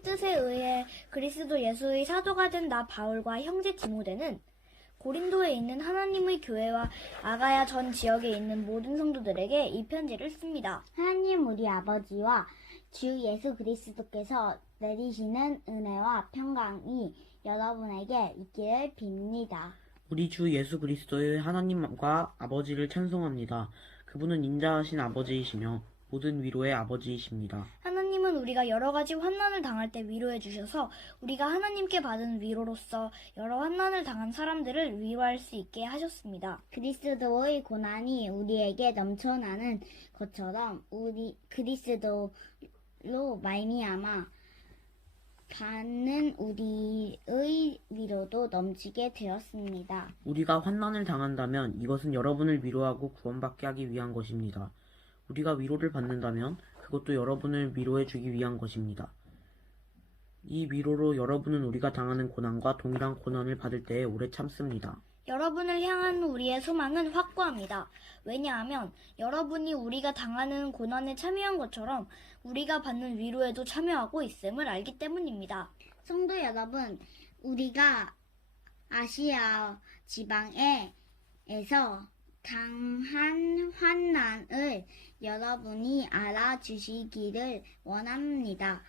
하나님의 뜻에 의해 그리스도 예수의 사도가 된 나 바울과 형제 디모데는 고린도에 있는 하나님의 교회와 아가야 전 지역에 있는 모든 성도들에게 이 편지를 씁니다. 하나님 우리 아버지와 주 예수 그리스도께서 내리시는 은혜와 평강이 여러분에게 있기를 빕니다. 우리 주 예수 그리스도의 하나님과 아버지를 찬송합니다. 그분은 인자하신 아버지이시며 모든 위로의 아버지이십니다. 하나님은 우리가 여러 가지 환난을 당할 때 위로해 주셔서 우리가 하나님께 받은 위로로서 여러 환난을 당한 사람들을 위로할 수 있게 하셨습니다. 그리스도의 고난이 우리에게 넘쳐나는 것처럼 우리 그리스도로 말미암아 받는 우리의 위로도 넘치게 되었습니다. 우리가 환난을 당한다면 이것은 여러분을 위로하고 구원받게 하기 위한 것입니다. 우리가 위로를 받는다면 그것도 여러분을 위로해 주기 위한 것입니다. 이 위로로 여러분은 우리가 당하는 고난과 동일한 고난을 받을 때에 오래 참습니다. 여러분을 향한 우리의 소망은 확고합니다. 왜냐하면 여러분이 우리가 당하는 고난에 참여한 것처럼 우리가 받는 위로에도 참여하고 있음을 알기 때문입니다. 성도 여러분, 우리가 아시아 지방에서 당한 환난을 여러분이 알아주시기를 원합니다.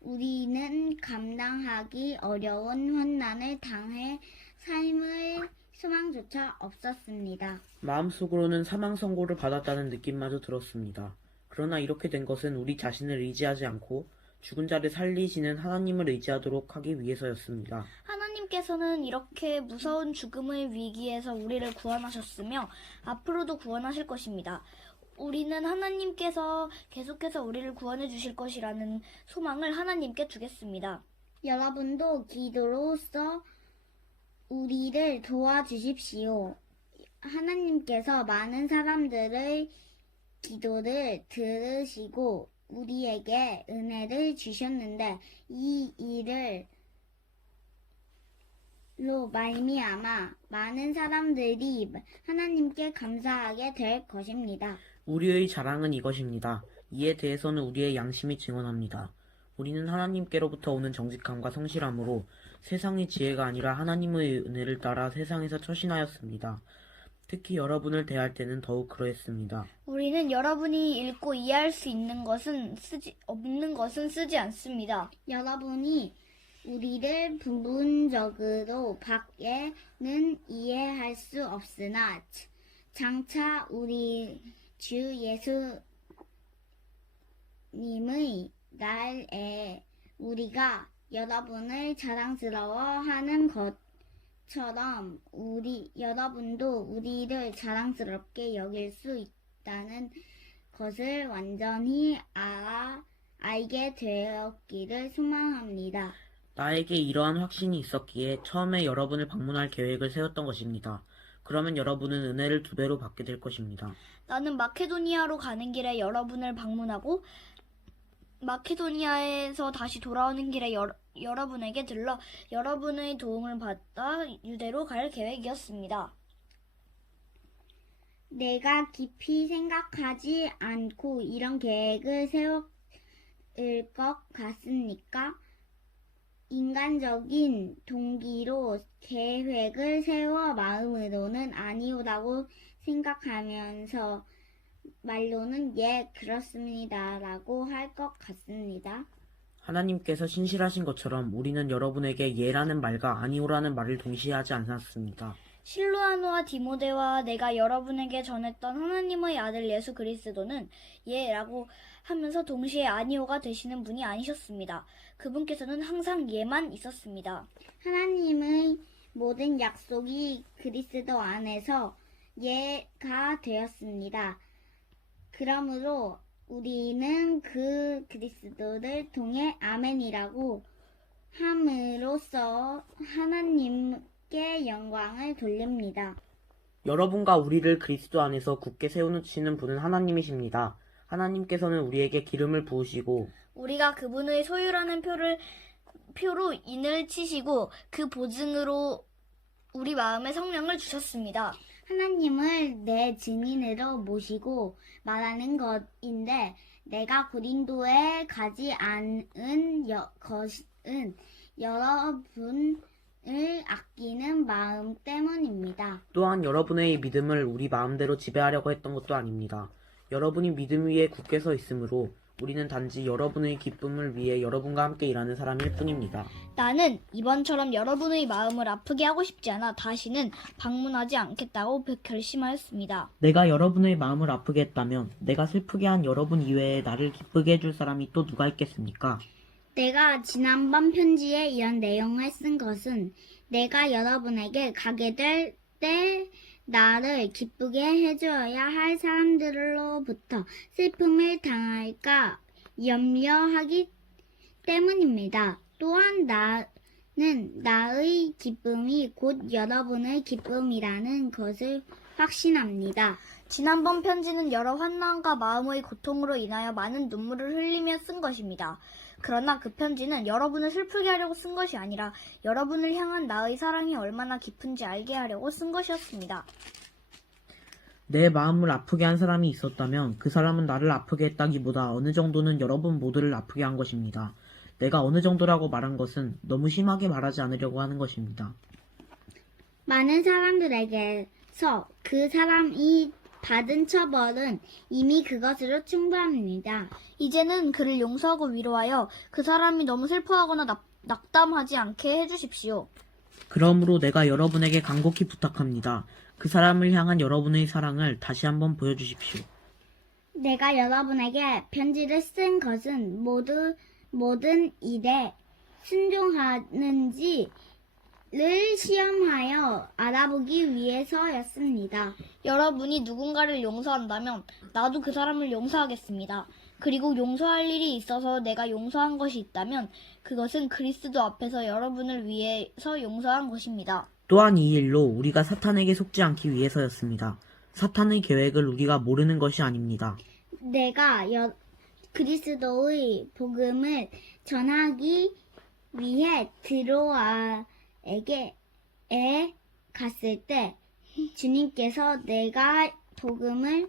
우리는 감당하기 어려운 환난을 당해 삶의 소망조차 없었습니다. 마음속으로는 사망 선고를 받았다는 느낌마저 들었습니다. 그러나 이렇게 된 것은 우리 자신을 의지하지 않고 죽은 자를 살리시는 하나님을 의지하도록 하기 위해서였습니다. 하나님께서는 이렇게 무서운 죽음의 위기에서 우리를 구원하셨으며 앞으로도 구원하실 것입니다. 우리는 하나님께서 계속해서 우리를 구원해 주실 것이라는 소망을 하나님께 두겠습니다. 여러분도 기도로서 우리를 도와주십시오. 하나님께서 많은 사람들의 기도를 들으시고 우리에게 은혜를 주셨는데 이 일로 말미암아 많은 사람들이 하나님께 감사하게 될 것입니다. 우리의 자랑은 이것입니다. 이에 대해서는 우리의 양심이 증언합니다. 우리는 하나님께로부터 오는 정직함과 성실함으로 세상의 지혜가 아니라 하나님의 은혜를 따라 세상에서 처신하였습니다. 특히 여러분을 대할 때는 더욱 그러했습니다. 우리는 여러분이 읽고 이해할 수 없는 것은 쓰지 않습니다. 여러분이 우리를 부분적으로 밖에는 이해할 수 없으나 장차 우리 주 예수님의 날에 우리가 여러분을 자랑스러워하는 것처럼 여러분도 우리를 자랑스럽게 여길 수 있다는 것을 완전히 알게 되었기를 소망합니다. 나에게 이러한 확신이 있었기에 처음에 여러분을 방문할 계획을 세웠던 것입니다. 그러면 여러분은 은혜를 2배로 받게 될 것입니다. 나는 마케도니아로 가는 길에 여러분을 방문하고 마케도니아에서 다시 돌아오는 길에 여러분에게 들러 여러분의 도움을 받아 유대로 갈 계획이었습니다. 내가 깊이 생각하지 않고 이런 계획을 세울 것 같습니까? 인간적인 동기로 계획을 세워 마음으로는 아니오라고 생각하면서 말로는 예, 그렇습니다 라고 할 것 같습니다. 하나님께서 신실하신 것처럼 우리는 여러분에게 예라는 말과 아니오라는 말을 동시에 하지 않았습니다. 실로아노와 디모데와 내가 여러분에게 전했던 하나님의 아들 예수 그리스도는 예라고 하면서 동시에 아니오가 되시는 분이 아니셨습니다. 그분께서는 항상 예만 있었습니다. 하나님의 모든 약속이 그리스도 안에서 예가 되었습니다. 그러므로 우리는 그 그리스도를 통해 아멘이라고 함으로써 하나님께 영광을 돌립니다. 여러분과 우리를 그리스도 안에서 굳게 세우시는 분은 하나님이십니다. 하나님께서는 우리에게 기름을 부으시고 우리가 그분의 소유라는 표로 인을 치시고 그 보증으로 우리 마음에 성령을 주셨습니다. 하나님을 내 증인으로 모시고 말하는 것인데 내가 고린도에 가지 않은 것은 여러분을 아끼는 마음 때문입니다. 또한 여러분의 믿음을 우리 마음대로 지배하려고 했던 것도 아닙니다. 여러분이 믿음 위에 굳게 서 있으므로 우리는 단지 여러분의 기쁨을 위해 여러분과 함께 일하는 사람일 뿐입니다. 나는 이번처럼 여러분의 마음을 아프게 하고 싶지 않아 다시는 방문하지 않겠다고 결심하였습니다. 내가 여러분의 마음을 아프게 했다면 내가 슬프게 한 여러분 이외에 나를 기쁘게 해줄 사람이 또 누가 있겠습니까? 내가 지난번 편지에 이런 내용을 쓴 것은 내가 여러분에게 가게 될 때 나를 기쁘게 해줘야 할 사람들로부터 슬픔을 당할까 염려하기 때문입니다. 또한 나는 나의 기쁨이 곧 여러분의 기쁨이라는 것을 확신합니다. 지난번 편지는 여러 환난과 마음의 고통으로 인하여 많은 눈물을 흘리며 쓴 것입니다. 그러나 그 편지는 여러분을 슬프게 하려고 쓴 것이 아니라 여러분을 향한 나의 사랑이 얼마나 깊은지 알게 하려고 쓴 것이었습니다. 내 마음을 아프게 한 사람이 있었다면 그 사람은 나를 아프게 했다기보다 어느 정도는 여러분 모두를 아프게 한 것입니다. 내가 어느 정도라고 말한 것은 너무 심하게 말하지 않으려고 하는 것입니다. 많은 사람들에게서 그 사람이 받은 처벌은 이미 그것으로 충분합니다. 이제는 그를 용서하고 위로하여 그 사람이 너무 슬퍼하거나 낙담하지 않게 해주십시오. 그러므로 내가 여러분에게 간곡히 부탁합니다. 그 사람을 향한 여러분의 사랑을 다시 한번 보여주십시오. 내가 여러분에게 편지를 쓴 것은 모든 일에 순종하는지를 시험하여 알아보기 위해서였습니다. 여러분이 누군가를 용서한다면 나도 그 사람을 용서하겠습니다. 그리고 용서할 일이 있어서 내가 용서한 것이 있다면 그것은 그리스도 앞에서 여러분을 위해서 용서한 것입니다. 또한 이 일로 우리가 사탄에게 속지 않기 위해서였습니다. 사탄의 계획을 우리가 모르는 것이 아닙니다. 내가 그리스도의 복음을 전하기 위해 드로아에게 갔을 때 주님께서 내가 복음을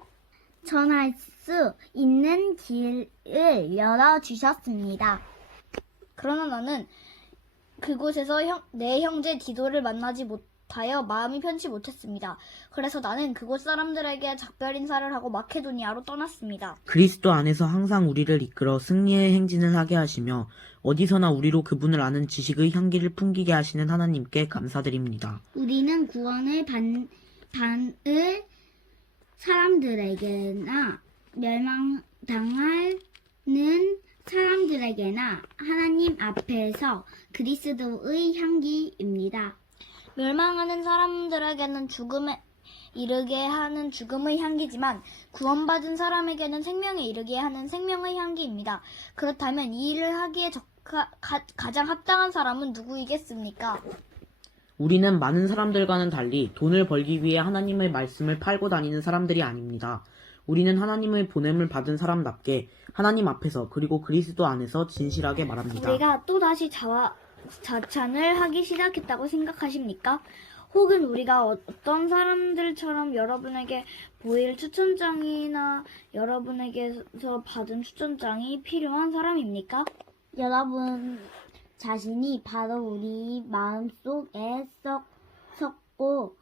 전할 수 있는 길을 열어주셨습니다. 그러나 나는 그곳에서 내 형제 디도를 만나지 못하여 마음이 편치 못했습니다. 그래서 나는 그곳 사람들에게 작별 인사를 하고 마케도니아로 떠났습니다. 그리스도 안에서 항상 우리를 이끌어 승리의 행진을 하게 하시며 어디서나 우리로 그분을 아는 지식의 향기를 풍기게 하시는 하나님께 감사드립니다. 우리는 구원을 받을 사람들에게나 멸망당하는 사람들에게나 하나님 앞에서 그리스도의 향기입니다. 멸망하는 사람들에게는 죽음에 이르게 하는 죽음의 향기지만 구원받은 사람에게는 생명에 이르게 하는 생명의 향기입니다. 그렇다면 이 일을 하기에 가장 합당한 사람은 누구이겠습니까? 우리는 많은 사람들과는 달리 돈을 벌기 위해 하나님의 말씀을 팔고 다니는 사람들이 아닙니다. 우리는 하나님의 보냄을 받은 사람답게 하나님 앞에서 그리고 그리스도 안에서 진실하게 말합니다. 우리가 또다시 자찬을 하기 시작했다고 생각하십니까? 혹은 우리가 어떤 사람들처럼 여러분에게 보일 추천장이나 여러분에게서 받은 추천장이 필요한 사람입니까? 여러분 자신이 바로 우리 마음속에 썩고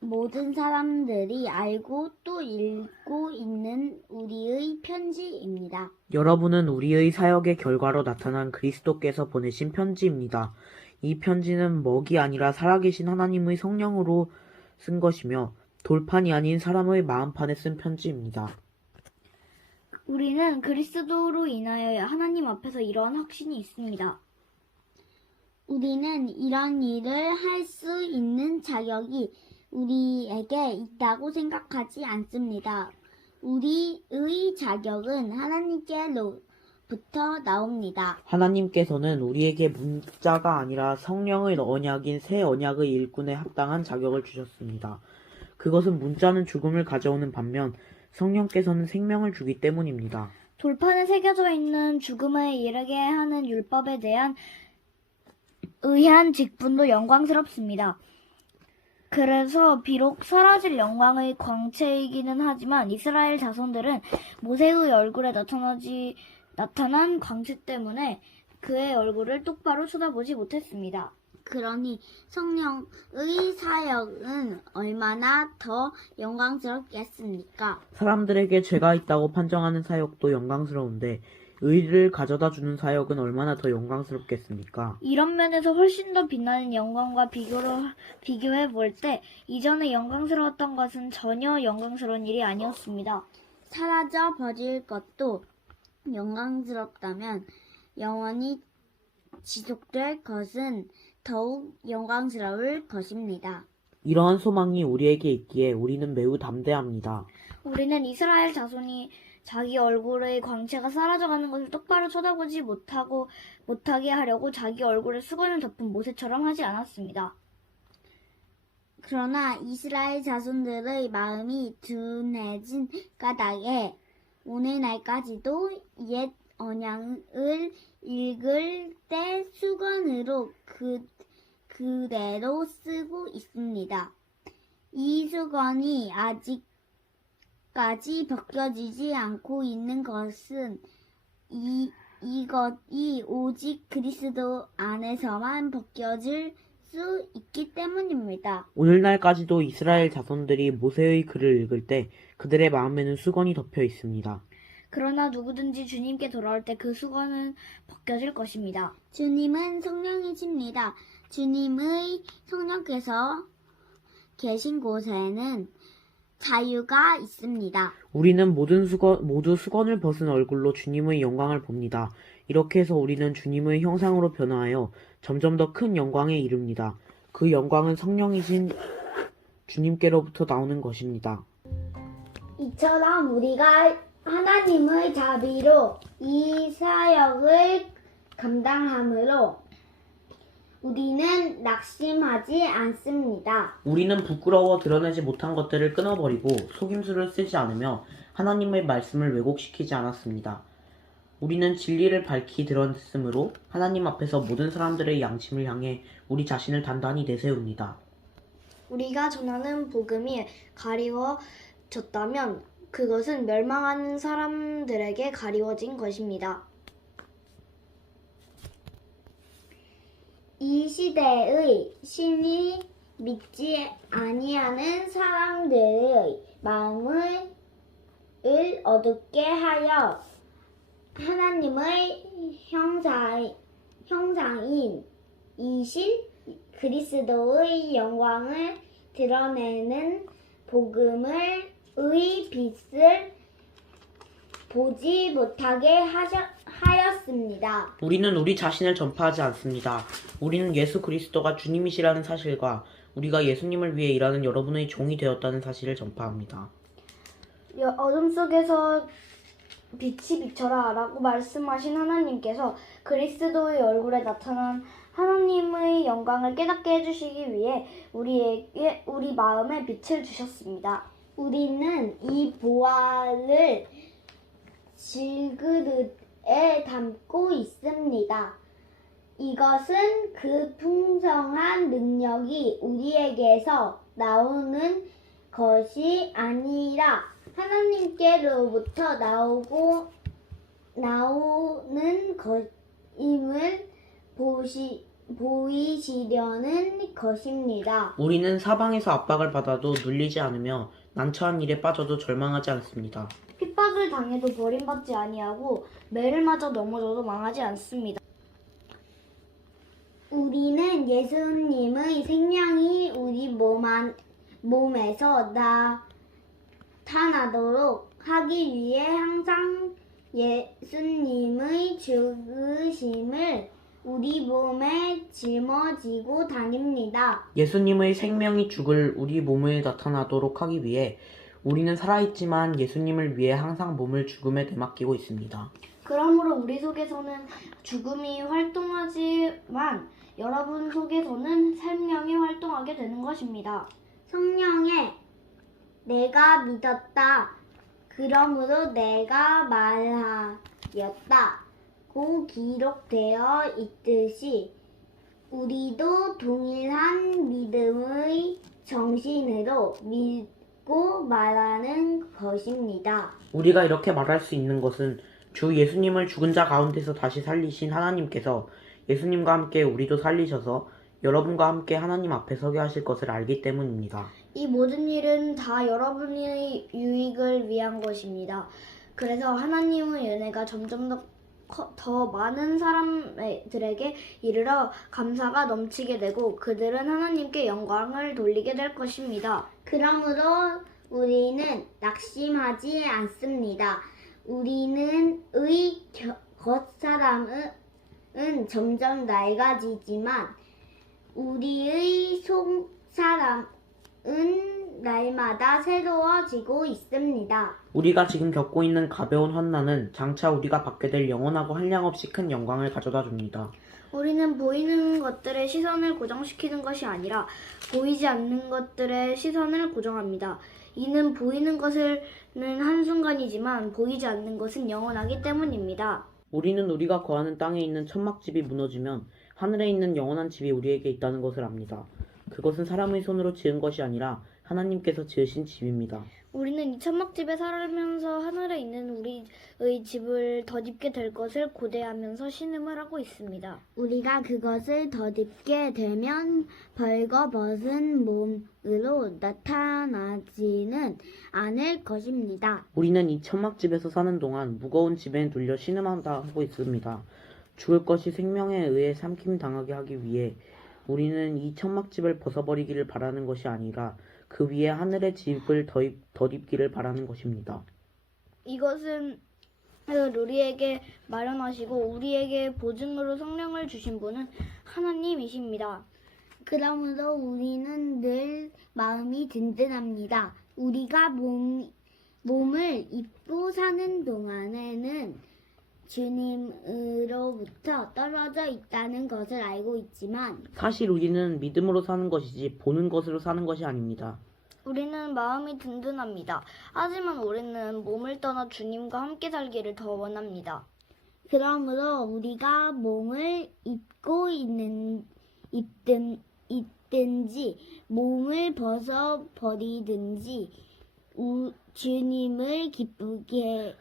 모든 사람들이 알고 또 읽고 있는 우리의 편지입니다. 여러분은 우리의 사역의 결과로 나타난 그리스도께서 보내신 편지입니다. 이 편지는 먹이 아니라 살아계신 하나님의 성령으로 쓴 것이며 돌판이 아닌 사람의 마음판에 쓴 편지입니다. 우리는 그리스도로 인하여 하나님 앞에서 이러한 확신이 있습니다. 우리는 이런 일을 할 수 있는 자격이 우리에게 있다고 생각하지 않습니다. 우리의 자격은 하나님께로부터 나옵니다. 하나님께서는 우리에게 문자가 아니라 성령의 언약인 새 언약의 일꾼에 합당한 자격을 주셨습니다. 그것은 문자는 죽음을 가져오는 반면 성령께서는 생명을 주기 때문입니다. 돌판에 새겨져 있는 죽음에 이르게 하는 율법에 대한 의한 직분도 영광스럽습니다. 그래서 비록 사라질 영광의 광채이기는 하지만 이스라엘 자손들은 모세의 얼굴에 나타난 광채 때문에 그의 얼굴을 똑바로 쳐다보지 못했습니다. 그러니 성령의 사역은 얼마나 더 영광스럽겠습니까? 사람들에게 죄가 있다고 판정하는 사역도 영광스러운데 의를 가져다 주는 사역은 얼마나 더 영광스럽겠습니까? 이런 면에서 훨씬 더 빛나는 영광과 비교해 볼 때 이전에 영광스러웠던 것은 전혀 영광스러운 일이 아니었습니다. 사라져 버릴 것도 영광스럽다면 영원히 지속될 것은 더욱 영광스러울 것입니다. 이러한 소망이 우리에게 있기에 우리는 매우 담대합니다. 우리는 이스라엘 자손이 자기 얼굴의 광채가 사라져가는 것을 똑바로 쳐다보지 못하게 하려고 자기 얼굴에 수건을 덮은 모세처럼 하지 않았습니다. 그러나 이스라엘 자손들의 마음이 둔해진 까닭에 오늘날까지도 옛 언약을 읽을 때 수건으로 그대로 쓰고 있습니다. 이 수건이 아직까지 벗겨지지 않고 있는 것은 이것이 오직 그리스도 안에서만 벗겨질 수 있기 때문입니다. 오늘날까지도 이스라엘 자손들이 모세의 글을 읽을 때 그들의 마음에는 수건이 덮여 있습니다. 그러나 누구든지 주님께 돌아올 때 그 수건은 벗겨질 것입니다. 주님은 성령이십니다. 주님의 성령께서 계신 곳에는 자유가 있습니다. 우리는 모두 수건을 벗은 얼굴로 주님의 영광을 봅니다. 이렇게 해서 우리는 주님의 형상으로 변화하여 점점 더 큰 영광에 이릅니다. 그 영광은 성령이신 주님께로부터 나오는 것입니다. 이처럼 우리가 하나님의 자비로 이 사역을 감당함으로 우리는 낙심하지 않습니다. 우리는 부끄러워 드러내지 못한 것들을 끊어버리고 속임수를 쓰지 않으며 하나님의 말씀을 왜곡시키지 않았습니다. 우리는 진리를 밝히 드러냈으므로 하나님 앞에서 모든 사람들의 양심을 향해 우리 자신을 단단히 내세웁니다. 우리가 전하는 복음이 가리워졌다면 그것은 멸망하는 사람들에게 가리워진 것입니다. 이 시대의 신이 믿지 아니하는 사람들의 마음을 어둡게 하여 하나님의 형상인 이신 그리스도의 영광을 드러내는 복음의 빛을 보지 못하게 하였습니다. 우리는 우리 자신을 전파하지 않습니다. 우리는 예수 그리스도가 주님이시라는 사실과 우리가 예수님을 위해 일하는 여러분의 종이 되었다는 사실을 전파합니다. 어둠 속에서 빛이 비춰라 라고 말씀하신 하나님께서 그리스도의 얼굴에 나타난 하나님의 영광을 깨닫게 해주시기 위해 우리 마음에 빛을 주셨습니다. 우리는 이 보화를 질그릇에 담고 있습니다. 이것은 그 풍성한 능력이 우리에게서 나오는 것이 아니라 하나님께로부터 나오는 것임을 보이시려는 것입니다. 우리는 사방에서 압박을 받아도 눌리지 않으며 난처한 일에 빠져도 절망하지 않습니다. 핍박을 당해도 버림받지 아니하고 매를 맞아 넘어져도 망하지 않습니다. 우리는 예수님의 생명이 우리 몸에서 나타나도록 하기 위해 항상 예수님의 죽으심을 우리 몸에 짊어지고 다닙니다. 예수님의 생명이 죽을 우리 몸에 나타나도록 하기 위해 우리는 살아있지만 예수님을 위해 항상 몸을 죽음에 내맡기고 있습니다. 그러므로 우리 속에서는 죽음이 활동하지만 여러분 속에서는 생명이 활동하게 되는 것입니다. 성령에 내가 믿었다. 그러므로 내가 말하였다. 고 기록되어 있듯이 우리도 동일한 믿음의 정신으로 믿고 말하는 것입니다. 우리가 이렇게 말할 수 있는 것은 주 예수님을 죽은 자 가운데서 다시 살리신 하나님께서 예수님과 함께 우리도 살리셔서 여러분과 함께 하나님 앞에 서게 하실 것을 알기 때문입니다. 이 모든 일은 다 여러분의 유익을 위한 것입니다. 그래서 하나님의 은혜가 점점 더 많은 사람들에게 이르러 감사가 넘치게 되고 그들은 하나님께 영광을 돌리게 될 것입니다. 그러므로 우리는 낙심하지 않습니다. 우리는 겉사람은 점점 낡아지지만 우리의 속사람은 날마다 새로워지고 있습니다. 우리가 지금 겪고 있는 가벼운 환난은 장차 우리가 받게 될 영원하고 한량없이 큰 영광을 가져다 줍니다. 우리는 보이는 것들의 시선을 고정시키는 것이 아니라 보이지 않는 것들의 시선을 고정합니다. 이는 보이는 것은 한순간이지만 보이지 않는 것은 영원하기 때문입니다. 우리는 우리가 거하는 땅에 있는 천막집이 무너지면 하늘에 있는 영원한 집이 우리에게 있다는 것을 압니다. 그것은 사람의 손으로 지은 것이 아니라 하나님께서 지으신 집입니다. 우리는 이 천막집에 살면서 하늘에 있는 우리의 집을 덧입게 될 것을 고대하면서 신음을 하고 있습니다. 우리가 그것을 덧입게 되면 벌거벗은 몸으로 나타나지는 않을 것입니다. 우리는 이 천막집에서 사는 동안 무거운 집에 눌려 신음한다 하고 있습니다. 죽을 것이 생명에 의해 삼킴당하게 하기 위해 우리는 이 천막집을 벗어버리기를 바라는 것이 아니라 그 위에 하늘의 집을 덧입기를 바라는 것입니다. 이것은 우리에게 마련하시고 우리에게 보증으로 성령을 주신 분은 하나님이십니다. 그러므로 우리는 늘 마음이 든든합니다. 우리가 몸을 입고 사는 동안에는 주님으로부터 떨어져 있다는 것을 알고 있지만 사실 우리는 믿음으로 사는 것이지 보는 것으로 사는 것이 아닙니다. 우리는 마음이 든든합니다. 하지만 우리는 몸을 떠나 주님과 함께 살기를 더 원합니다. 그러므로 우리가 몸을 입고 있든지 몸을 벗어버리든지 주님을 기쁘시게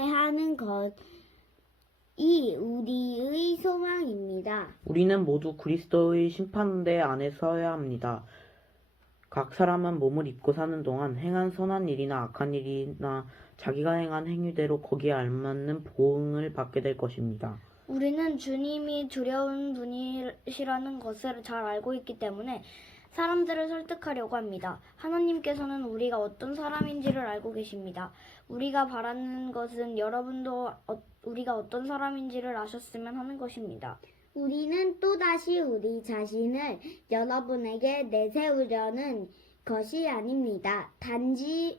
하는 것이 우리의 소망입니다. 우리는 모두 그리스도의 심판대 안에 서야 합니다. 각 사람은 몸을 입고 사는 동안 행한 선한 일이나 악한 일이나 자기가 행한 행위대로 거기에 알맞는 보응을 받게 될 것입니다. 우리는 주님이 두려운 분이시라는 것을 잘 알고 있기 때문에 사람들을 설득하려고 합니다. 하나님께서는 우리가 어떤 사람인지를 알고 계십니다. 우리가 바라는 것은 여러분도 우리가 어떤 사람인지를 아셨으면 하는 것입니다. 우리는 또다시 우리 자신을 여러분에게 내세우려는 것이 아닙니다. 단지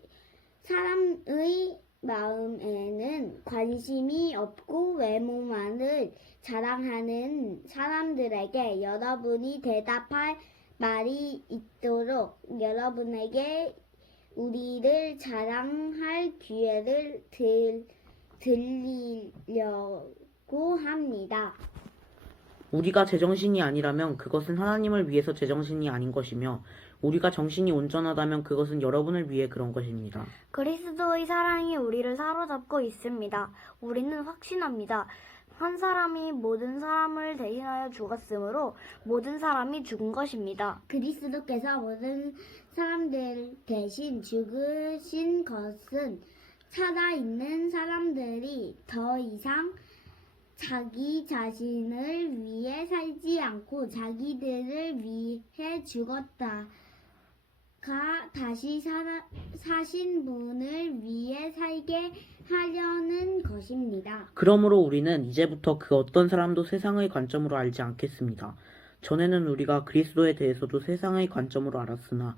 사람의 마음에는 관심이 없고 외모만을 자랑하는 사람들에게 여러분이 대답할 말이 있도록 여러분에게 우리를 자랑할 기회를 드리려고 합니다. 우리가 제정신이 아니라면 그것은 하나님을 위해서 제정신이 아닌 것이며 우리가 정신이 온전하다면 그것은 여러분을 위해 그런 것입니다. 그리스도의 사랑이 우리를 사로잡고 있습니다. 우리는 확신합니다. 한 사람이 모든 사람을 대신하여 죽었으므로 모든 사람이 죽은 것입니다. 그리스도께서 모든 사람들 대신 죽으신 것은 살아있는 사람들이 더 이상 자기 자신을 위해 살지 않고 자기들을 위해 죽었다가 다시 사신 분을 위해 살게 하려는 것입니다. 그러므로 우리는 이제부터 그 어떤 사람도 세상의 관점으로 알지 않겠습니다. 전에는 우리가 그리스도에 대해서도 세상의 관점으로 알았으나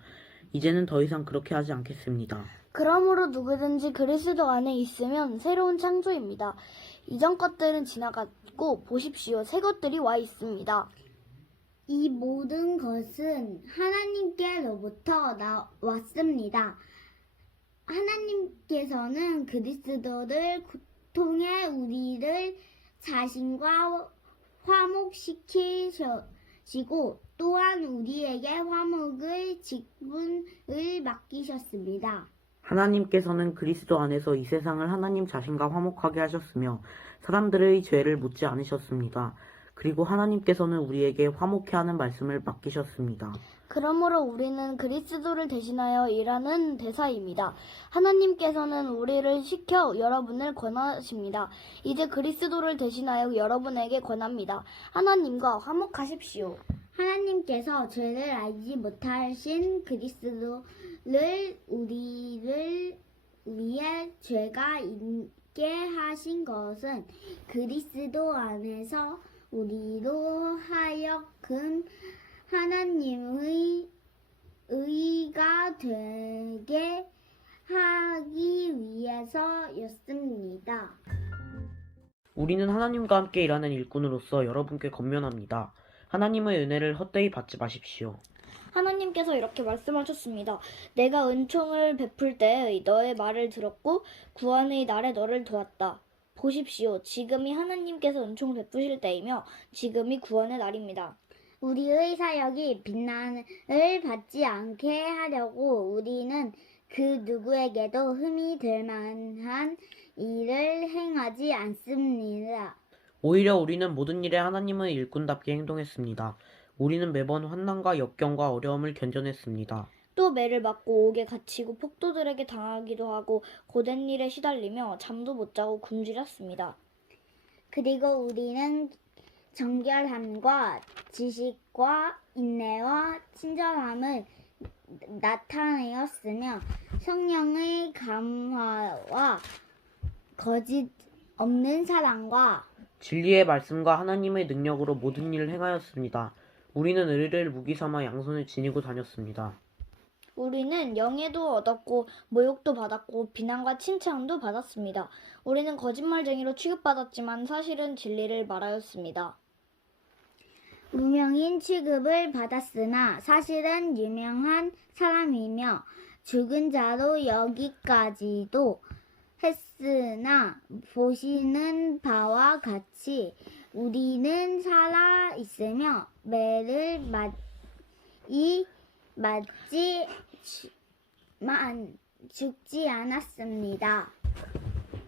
이제는 더 이상 그렇게 하지 않겠습니다. 그러므로 누구든지 그리스도 안에 있으면 새로운 창조입니다. 이전 것들은 지나갔고 보십시오. 새 것들이 와 있습니다. 이 모든 것은 하나님께로부터 왔습니다. 하나님께서는 그리스도를 통해 우리를 자신과 화목시키시고 또한 우리에게 화목의 직분을 맡기셨습니다. 하나님께서는 그리스도 안에서 이 세상을 하나님 자신과 화목하게 하셨으며 사람들의 죄를 묻지 않으셨습니다. 그리고 하나님께서는 우리에게 화목해 하는 말씀을 맡기셨습니다. 그러므로 우리는 그리스도를 대신하여 일하는 대사입니다. 하나님께서는 우리를 시켜 여러분을 권하십니다. 이제 그리스도를 대신하여 여러분에게 권합니다. 하나님과 화목하십시오. 하나님께서 죄를 알지 못하신 그리스도를 우리를 위해 죄가 있게 하신 것은 그리스도 안에서 우리로 하여금 하나님의 의가 되게 하기 위해서였습니다. 우리는 하나님과 함께 일하는 일꾼으로서 여러분께 권면합니다. 하나님의 은혜를 헛되이 받지 마십시오. 하나님께서 이렇게 말씀하셨습니다. 내가 은총을 베풀 때 너의 말을 들었고 구원의 날에 너를 도왔다. 보십시오. 지금이 하나님께서 은총을 베푸실 때이며 지금이 구원의 날입니다. 우리의 사역이 비난을 받지 않게 하려고 우리는 그 누구에게도 흠이 될 만한 일을 행하지 않습니다. 오히려 우리는 모든 일에 하나님의 일꾼답게 행동했습니다. 우리는 매번 환난과 역경과 어려움을 견뎌냈습니다. 또 매를 맞고 옥에 갇히고 폭도들에게 당하기도 하고 고된 일에 시달리며 잠도 못 자고 굶주렸습니다. 그리고 우리는 정결함과 지식과 인내와 친절함을 나타내었으며 성령의 감화와 거짓 없는 사랑과 진리의 말씀과 하나님의 능력으로 모든 일을 행하였습니다. 우리는 의를 무기 삼아 양손을 지니고 다녔습니다. 우리는 영예도 얻었고 모욕도 받았고 비난과 칭찬도 받았습니다. 우리는 거짓말쟁이로 취급받았지만 사실은 진리를 말하였습니다. 무명인 취급을 받았으나 사실은 유명한 사람이며 죽은 자로 여기까지도 했으나 보시는 바와 같이 우리는 살아 있으며 매를 맞지만 죽지 않았습니다.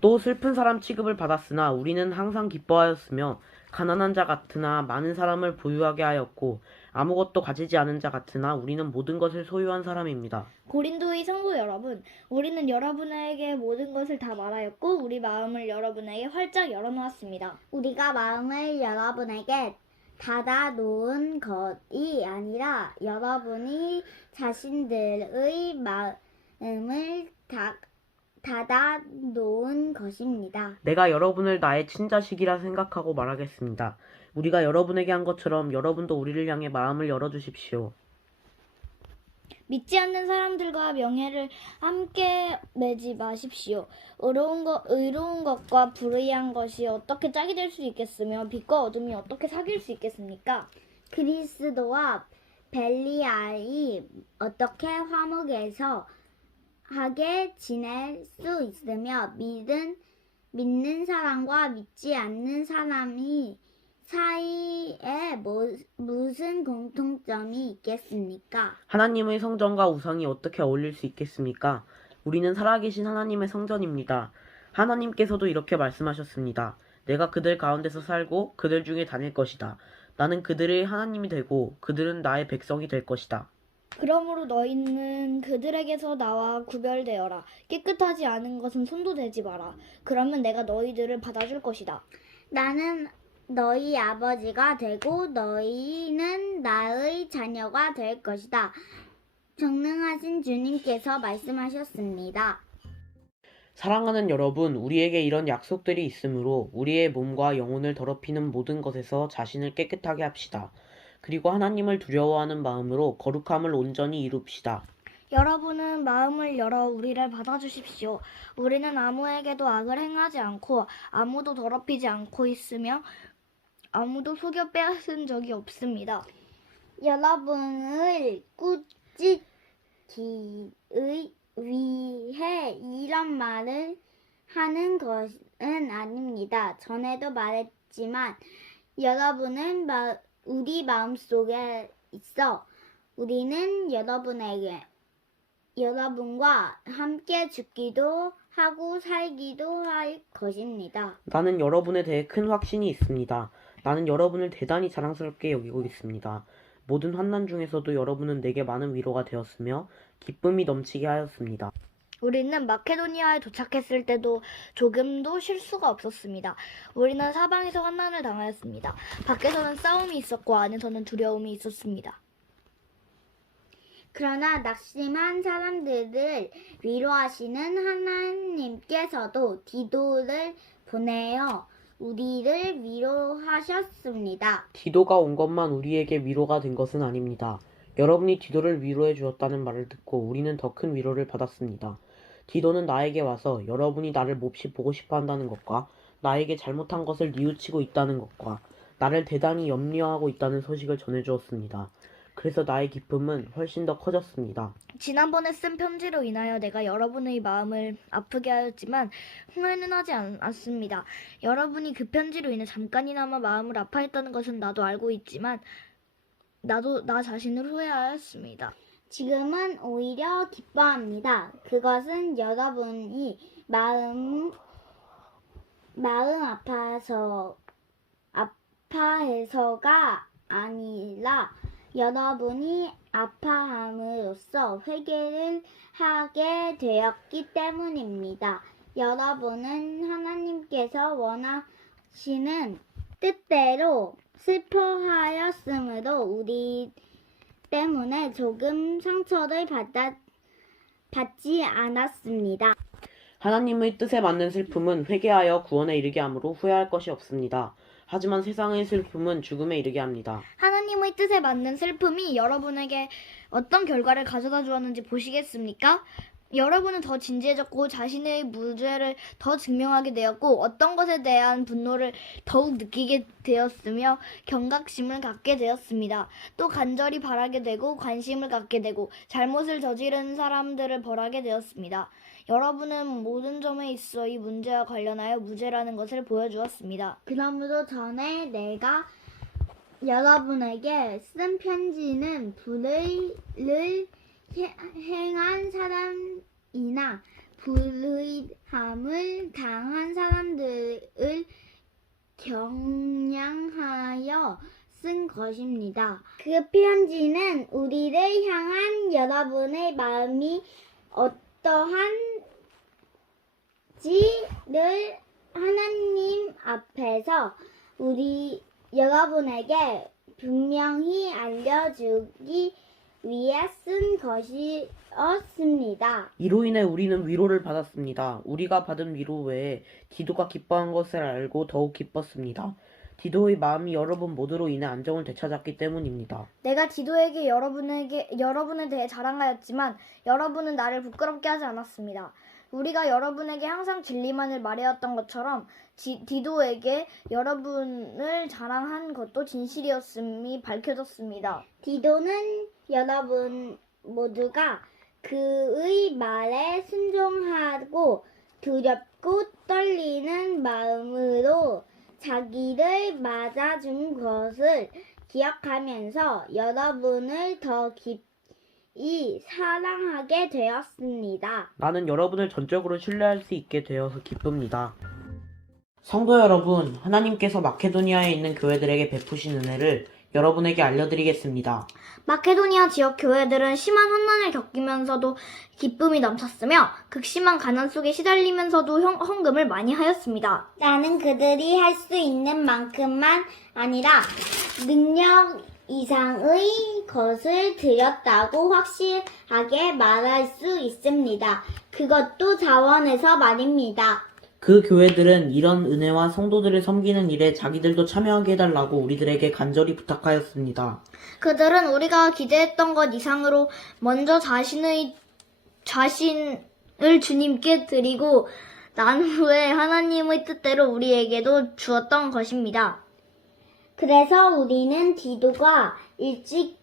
또 슬픈 사람 취급을 받았으나 우리는 항상 기뻐하였으며 가난한 자 같으나 많은 사람을 부유하게 하였고 아무것도 가지지 않은 자 같으나 우리는 모든 것을 소유한 사람입니다. 고린도의 성도 여러분, 우리는 여러분에게 모든 것을 다 말하였고 우리 마음을 여러분에게 활짝 열어놓았습니다. 우리가 마음을 여러분에게 닫아 놓은 것이 아니라 여러분이 자신들의 마음을 닫아 놓은 것입니다. 내가 여러분을 나의 친자식이라 생각하고 말하겠습니다. 우리가 여러분에게 한 것처럼 여러분도 우리를 향해 마음을 열어주십시오. 믿지 않는 사람들과 명예를 함께 매지 마십시오. 의로운 것과 불의한 것이 어떻게 짝이 될 수 있겠으며 빛과 어둠이 어떻게 사귈 수 있겠습니까? 그리스도와 벨리알이 어떻게 화목해서 하게 지낼 수 있으며 믿는 사람과 믿지 않는 사람이 사이에 무슨 공통점이 있겠습니까? 하나님의 성전과 우상이 어떻게 어울릴 수 있겠습니까? 우리는 살아계신 하나님의 성전입니다. 하나님께서도 이렇게 말씀하셨습니다. 내가 그들 가운데서 살고 그들 중에 다닐 것이다. 나는 그들의 하나님이 되고 그들은 나의 백성이 될 것이다. 그러므로 너희는 그들에게서 나와 구별되어라. 깨끗하지 않은 것은 손도 대지 마라. 그러면 내가 너희들을 받아줄 것이다. 나는 너희 아버지가 되고 너희는 나의 자녀가 될 것이다. 전능하신 주님께서 말씀하셨습니다. 사랑하는 여러분, 우리에게 이런 약속들이 있으므로 우리의 몸과 영혼을 더럽히는 모든 것에서 자신을 깨끗하게 합시다. 그리고 하나님을 두려워하는 마음으로 거룩함을 온전히 이룹시다. 여러분은 마음을 열어 우리를 받아주십시오. 우리는 아무에게도 악을 행하지 않고 아무도 더럽히지 않고 있으며 아무도 속여 빼앗은 적이 없습니다. 여러분을 꾸짖기 위해 이런 말을 하는 것은 아닙니다. 전에도 말했지만 여러분은 우리 마음속에 있어. 우리는 여러분과 함께 죽기도 하고 살기도 할 것입니다. 나는 여러분에 대해 큰 확신이 있습니다. 나는 여러분을 대단히 자랑스럽게 여기고 있습니다. 모든 환난 중에서도 여러분은 내게 많은 위로가 되었으며 기쁨이 넘치게 하였습니다. 우리는 마케도니아에 도착했을 때도 조금도 실수가 없었습니다. 우리는 사방에서 환난을 당하였습니다. 밖에서는 싸움이 있었고 안에서는 두려움이 있었습니다. 그러나 낙심한 사람들을 위로하시는 하나님께서도 디도를 보내어 우리를 위로하셨습니다. 디도가 온 것만 우리에게 위로가 된 것은 아닙니다. 여러분이 디도를 위로해 주었다는 말을 듣고 우리는 더 큰 위로를 받았습니다. 디도는 나에게 와서 여러분이 나를 몹시 보고 싶어 한다는 것과 나에게 잘못한 것을 뉘우치고 있다는 것과 나를 대단히 염려하고 있다는 소식을 전해주었습니다. 그래서 나의 기쁨은 훨씬 더 커졌습니다. 지난번에 쓴 편지로 인하여 내가 여러분의 마음을 아프게 하였지만 후회는 하지 않습니다. 여러분이 그 편지로 인해 잠깐이나마 마음을 아파했다는 것은 나도 알고 있지만 나도 나 자신을 후회하였습니다. 지금은 오히려 기뻐합니다. 그것은 여러분이 마음 아파해서가 아니라 여러분이 아파함으로써 회개를 하게 되었기 때문입니다. 여러분은 하나님께서 원하시는 뜻대로 슬퍼하였으므로 우리 때문에 조금 상처를 받지 않았습니다. 하나님의 뜻에 맞는 슬픔은 회개하여 구원에 이르게 하므로 후회할 것이 없습니다. 하지만 세상의 슬픔은 죽음에 이르게 합니다. 하나님의 뜻에 맞는 슬픔이 여러분에게 어떤 결과를 가져다 주었는지 보시겠습니까? 여러분은 더 진지해졌고 자신의 무죄를 더 증명하게 되었고 어떤 것에 대한 분노를 더욱 느끼게 되었으며 경각심을 갖게 되었습니다. 또 간절히 바라게 되고 관심을 갖게 되고 잘못을 저지른 사람들을 벌하게 되었습니다. 여러분은 모든 점에 있어 이 문제와 관련하여 무죄라는 것을 보여주었습니다. 그러므로 전에 내가 여러분에게 쓴 편지는 불의를 행한 사람이나 불의함을 당한 사람들을 경량하여 쓴 것입니다. 그 편지는 우리를 향한 여러분의 마음이 어떠한지를 하나님 앞에서 여러분에게 분명히 알려주기 위해 쓴 것이었습니다. 이로 인해 우리는 위로를 받았습니다. 우리가 받은 위로 외에 디도가 기뻐한 것을 알고 더욱 기뻤습니다. 디도의 마음이 여러분 모두로 인해 안정을 되찾았기 때문입니다. 내가 디도에게 여러분에 대해 자랑하였지만 여러분은 나를 부끄럽게 하지 않았습니다. 우리가 여러분에게 항상 진리만을 말해왔던 것처럼 디도에게 여러분을 자랑한 것도 진실이었음이 밝혀졌습니다. 디도는 여러분 모두가 그의 말에 순종하고 두렵고 떨리는 마음으로 자기를 맞아준 것을 기억하면서 여러분을 더 깊이 사랑하게 되었습니다. 나는 여러분을 전적으로 신뢰할 수 있게 되어서 기쁩니다. 성도 여러분, 하나님께서 마케도니아에 있는 교회들에게 베푸신 은혜를 여러분에게 알려드리겠습니다. 마케도니아 지역 교회들은 심한 환난을 겪으면서도 기쁨이 넘쳤으며 극심한 가난 속에 시달리면서도 헌금을 많이 하였습니다. 나는 그들이 할 수 있는 만큼만 아니라 능력 이상의 것을 드렸다고 확실하게 말할 수 있습니다. 그것도 자원에서 말입니다. 그 교회들은 이런 은혜와 성도들을 섬기는 일에 자기들도 참여하게 해달라고 우리들에게 간절히 부탁하였습니다. 그들은 우리가 기대했던 것 이상으로 먼저 자신을 주님께 드리고 난 후에 하나님의 뜻대로 우리에게도 주었던 것입니다. 그래서 우리는 디도가 일찍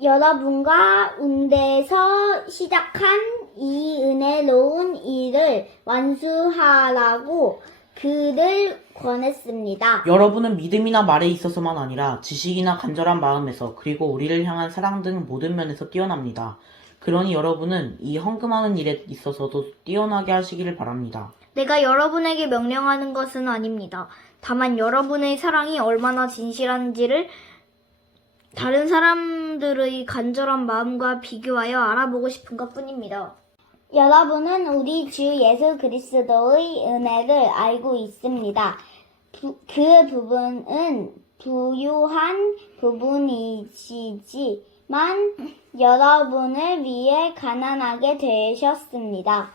여러분과 운대서 시작한 이 은혜로운 일을 완수하라고 그를 권했습니다. 여러분은 믿음이나 말에 있어서만 아니라 지식이나 간절한 마음에서 그리고 우리를 향한 사랑 등 모든 면에서 뛰어납니다. 그러니 여러분은 이 헌금하는 일에 있어서도 뛰어나게 하시기를 바랍니다. 내가 여러분에게 명령하는 것은 아닙니다. 다만 여러분의 사랑이 얼마나 진실한지를 다른 사람들의 간절한 마음과 비교하여 알아보고 싶은 것뿐입니다. 여러분은 우리 주 예수 그리스도의 은혜를 알고 있습니다. 그 부분은 부유한 부분이시지만 여러분을 위해 가난하게 되셨습니다.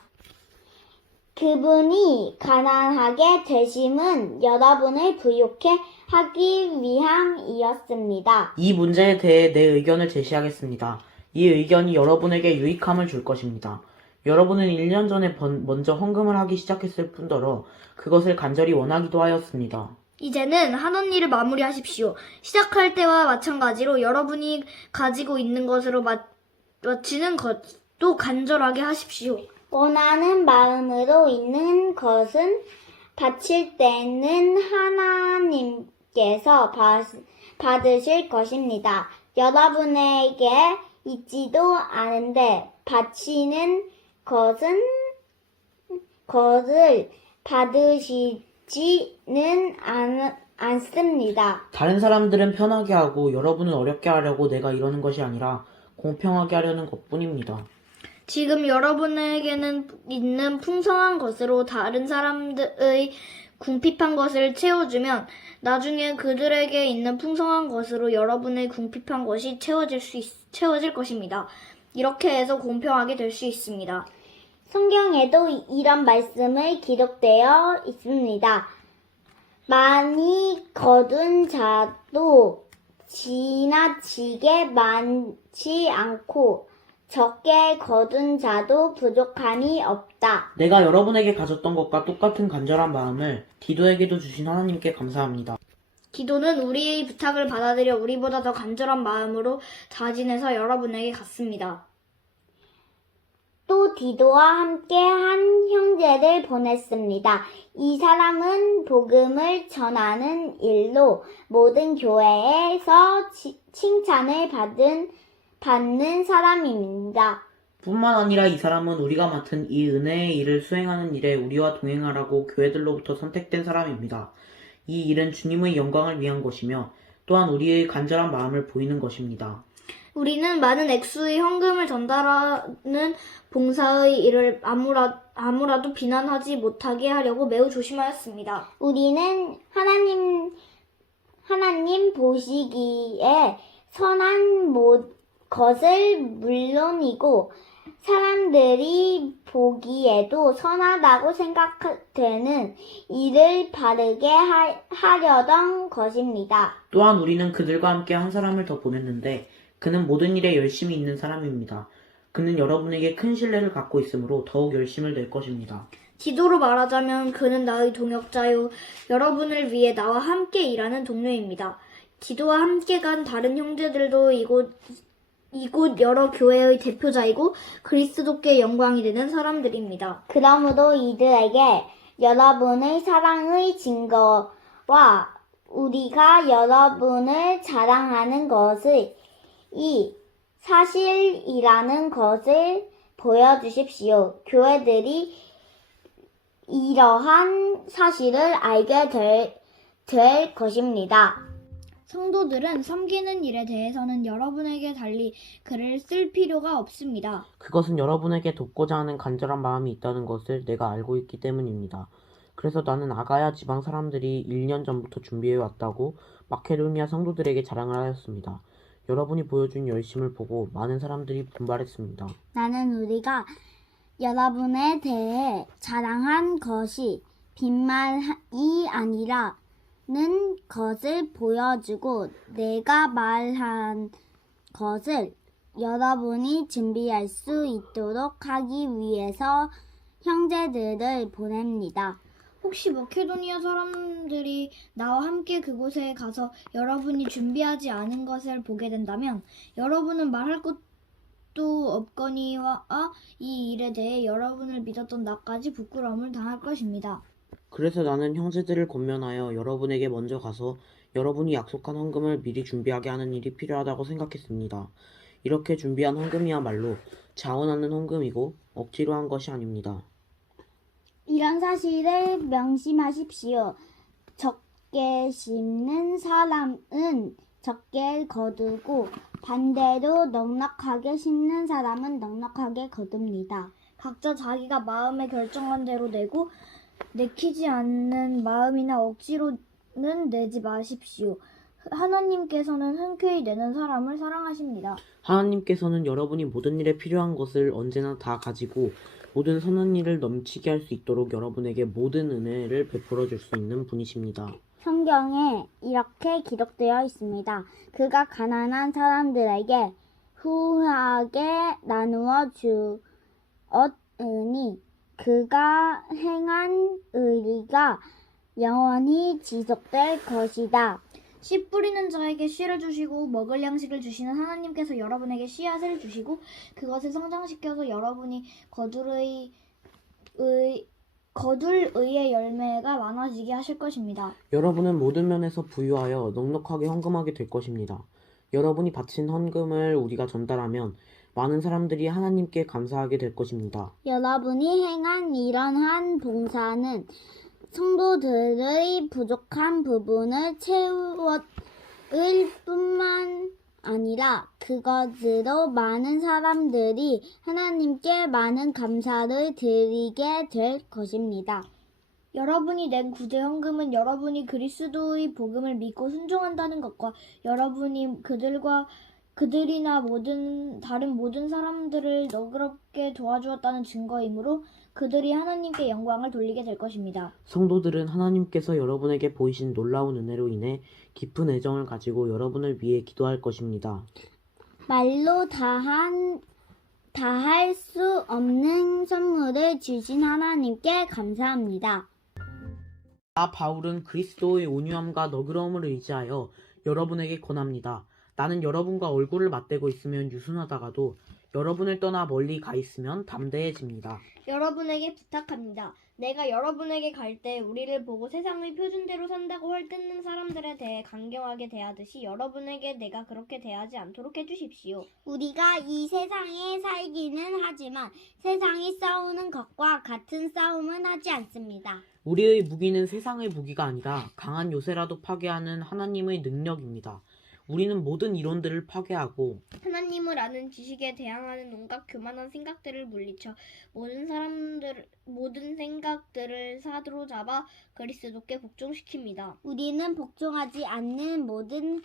그분이 가난하게 되심은 여러분을 부유케 하기 위함이었습니다. 이 문제에 대해 내 의견을 제시하겠습니다. 이 의견이 여러분에게 유익함을 줄 것입니다. 여러분은 1년 전에 먼저 헌금을 하기 시작했을 뿐더러 그것을 간절히 원하기도 하였습니다. 이제는 하던 일을 마무리하십시오. 시작할 때와 마찬가지로 여러분이 가지고 있는 것으로 마치는 것도 간절하게 하십시오. 원하는 마음으로 있는 것은 바칠 때는 하나님께서 받으실 것입니다. 여러분에게 있지도 않은데 바치는 것을 받으시지는 않습니다. 다른 사람들은 편하게 하고 여러분은 어렵게 하려고 내가 이러는 것이 아니라 공평하게 하려는 것뿐입니다. 지금 여러분에게는 있는 풍성한 것으로 다른 사람들의 궁핍한 것을 채워주면 나중에 그들에게 있는 풍성한 것으로 여러분의 궁핍한 것이 채워질 것입니다. 이렇게 해서 공평하게 될 수 있습니다. 성경에도 이런 말씀이 기록되어 있습니다. 많이 거둔 자도 지나치게 많지 않고 적게 거둔 자도 부족함이 없다. 내가 여러분에게 가졌던 것과 똑같은 간절한 마음을 디도에게도 주신 하나님께 감사합니다. 기도는 우리의 부탁을 받아들여 우리보다 더 간절한 마음으로 자진해서 여러분에게 갔습니다. 또 디도와 함께 한 형제를 보냈습니다. 이 사람은 복음을 전하는 일로 모든 교회에서 칭찬을 받는 사람입니다. 뿐만 아니라 이 사람은 우리가 맡은 이 은혜의 일을 수행하는 일에 우리와 동행하라고 교회들로부터 선택된 사람입니다. 이 일은 주님의 영광을 위한 것이며 또한 우리의 간절한 마음을 보이는 것입니다. 우리는 많은 액수의 현금을 전달하는 봉사의 일을 아무라도 비난하지 못하게 하려고 매우 조심하였습니다. 우리는 하나님 보시기에 선한 것을 물론이고 사람들이 보기에도 선하다고 생각되는 일을 바르게 하려던 것입니다. 또한 우리는 그들과 함께 한 사람을 더 보냈는데 그는 모든 일에 열심히 있는 사람입니다. 그는 여러분에게 큰 신뢰를 갖고 있으므로 더욱 열심을 낼 것입니다. 디도로 말하자면 그는 나의 동역자요 여러분을 위해 나와 함께 일하는 동료입니다. 디도와 함께 간 다른 형제들도 이곳 여러 교회의 대표자이고 그리스도께 영광이 되는 사람들입니다. 그러므로 이들에게 여러분의 사랑의 증거와 우리가 여러분을 자랑하는 것을 이 사실이라는 것을 보여주십시오. 교회들이 이러한 사실을 알게 될 것입니다. 성도들은 섬기는 일에 대해서는 여러분에게 달리 글을 쓸 필요가 없습니다. 그것은 여러분에게 돕고자 하는 간절한 마음이 있다는 것을 내가 알고 있기 때문입니다. 그래서 나는 아가야 지방 사람들이 1년 전부터 준비해 왔다고 마케도니아 성도들에게 자랑을 하였습니다. 여러분이 보여준 열심을 보고 많은 사람들이 분발했습니다. 나는 우리가 여러분에 대해 자랑한 것이 빈말이 아니라는 것을 보여주고 내가 말한 것을 여러분이 준비할 수 있도록 하기 위해서 형제들을 보냅니다. 혹시 머케도니아 사람들이 나와 함께 그곳에 가서 여러분이 준비하지 않은 것을 보게 된다면 여러분은 말할 것도 없거니와 이 일에 대해 여러분을 믿었던 나까지 부끄러움을 당할 것입니다. 그래서 나는 형제들을 권면하여 여러분에게 먼저 가서 여러분이 약속한 헌금을 미리 준비하게 하는 일이 필요하다고 생각했습니다. 이렇게 준비한 헌금이야말로 자원하는 헌금이고 억지로 한 것이 아닙니다. 이런 사실을 명심하십시오. 적게 심는 사람은 적게 거두고 반대로 넉넉하게 심는 사람은 넉넉하게 거둡니다. 각자 자기가 마음에 결정한 대로 내고 내키지 않는 마음이나 억지로는 내지 마십시오. 하나님께서는 흔쾌히 내는 사람을 사랑하십니다. 하나님께서는 여러분이 모든 일에 필요한 것을 언제나 다 가지고 모든 선한 일을 넘치게 할 수 있도록 여러분에게 모든 은혜를 베풀어 줄 수 있는 분이십니다. 성경에 이렇게 기록되어 있습니다. 그가 가난한 사람들에게 후하게 나누어 주었으니 그가 행한 의리가 영원히 지속될 것이다. 씨 뿌리는 자에게 씨를 주시고 먹을 양식을 주시는 하나님께서 여러분에게 씨앗을 주시고 그것을 성장시켜서 여러분이 거둘 의의 열매가 많아지게 하실 것입니다. 여러분은 모든 면에서 부유하여 넉넉하게 헌금하게 될 것입니다. 여러분이 바친 헌금을 우리가 전달하면 많은 사람들이 하나님께 감사하게 될 것입니다. 여러분이 행한 이러한 봉사는 성도들의 부족한 부분을 채울 뿐만 아니라 그것으로 많은 사람들이 하나님께 많은 감사를 드리게 될 것입니다. 여러분이 낸 구제 헌금은 여러분이 그리스도의 복음을 믿고 순종한다는 것과 여러분이 그들이나 다른 모든 사람들을 너그럽게 도와주었다는 증거이므로 그들이 하나님께 영광을 돌리게 될 것입니다. 성도들은 하나님께서 여러분에게 보이신 놀라운 은혜로 인해 깊은 애정을 가지고 여러분을 위해 기도할 것입니다. 말로 다할 수 없는 선물을 주신 하나님께 감사합니다. 나 바울은 그리스도의 온유함과 너그러움을 의지하여 여러분에게 권합니다. 나는 여러분과 얼굴을 맞대고 있으면 유순하다가도 여러분을 떠나 멀리 가 있으면 담대해집니다. 여러분에게 부탁합니다. 내가 여러분에게 갈 때 우리를 보고 세상의 표준대로 산다고 헐뜯는 사람들에 대해 강경하게 대하듯이 여러분에게 내가 그렇게 대하지 않도록 해주십시오. 우리가 이 세상에 살기는 하지만 세상이 싸우는 것과 같은 싸움은 하지 않습니다. 우리의 무기는 세상의 무기가 아니라 강한 요새라도 파괴하는 하나님의 능력입니다. 우리는 모든 이론들을 파괴하고 하나님을 아는 지식에 대항하는 온갖 교만한 생각들을 물리쳐 모든 생각들을 사로잡아 그리스도께 복종시킵니다. 우리는 복종하지 않는 모든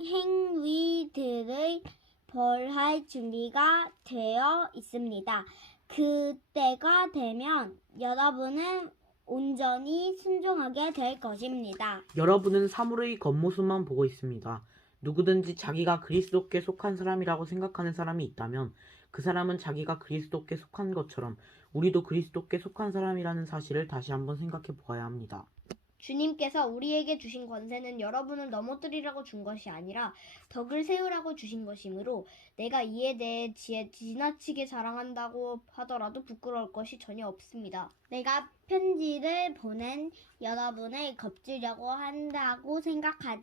행위들을 벌할 준비가 되어 있습니다. 그때가 되면 여러분은 온전히 순종하게 될 것입니다. 여러분은 사물의 겉모습만 보고 있습니다. 누구든지 자기가 그리스도께 속한 사람이라고 생각하는 사람이 있다면 그 사람은 자기가 그리스도께 속한 것처럼 우리도 그리스도께 속한 사람이라는 사실을 다시 한번 생각해 보아야 합니다. 주님께서 우리에게 주신 권세는 여러분을 넘어뜨리라고 준 것이 아니라 덕을 세우라고 주신 것이므로 내가 이에 대해 지나치게 자랑한다고 하더라도 부끄러울 것이 전혀 없습니다. 내가 편지를 보낸 여러분을 겁주려고 한다고 생각하지는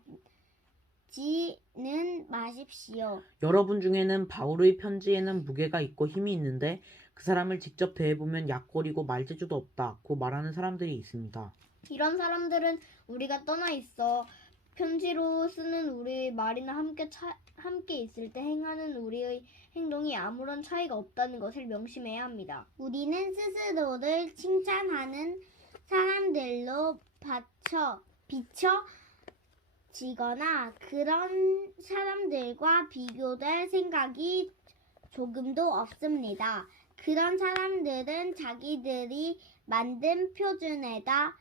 마십시오. 여러분 중에는 바울의 편지에는 무게가 있고 힘이 있는데 그 사람을 직접 대해보면 약골이고 말재주도 없다고 말하는 사람들이 있습니다. 이런 사람들은 우리가 떠나 있어 편지로 쓰는 우리의 말이나 함께 있을 때 행하는 우리의 행동이 아무런 차이가 없다는 것을 명심해야 합니다. 우리는 스스로를 칭찬하는 사람들로 비춰지거나 그런 사람들과 비교될 생각이 조금도 없습니다. 그런 사람들은 자기들이 만든 표준에다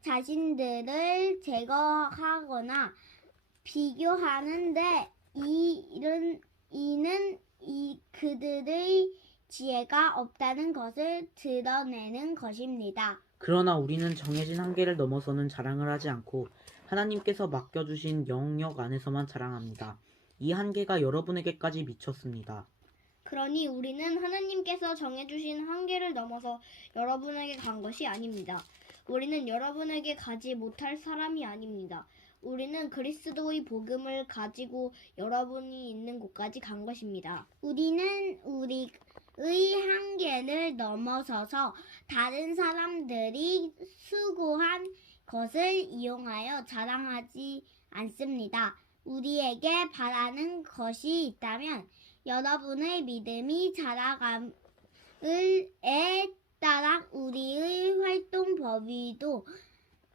자신들을 제거하거나 비교하는데 이는 그들의 지혜가 없다는 것을 드러내는 것입니다. 그러나 우리는 정해진 한계를 넘어서는 자랑을 하지 않고 하나님께서 맡겨주신 영역 안에서만 자랑합니다. 이 한계가 여러분에게까지 미쳤습니다. 그러니 우리는 하나님께서 정해주신 한계를 넘어서 여러분에게 간 것이 아닙니다. 우리는 여러분에게 가지 못할 사람이 아닙니다. 우리는 그리스도의 복음을 가지고 여러분이 있는 곳까지 간 것입니다. 우리는 우리의 한계를 넘어서서 다른 사람들이 수고한 것을 이용하여 자랑하지 않습니다. 우리에게 바라는 것이 있다면 여러분의 믿음이 자라감에 따라 우리의 활동 범위도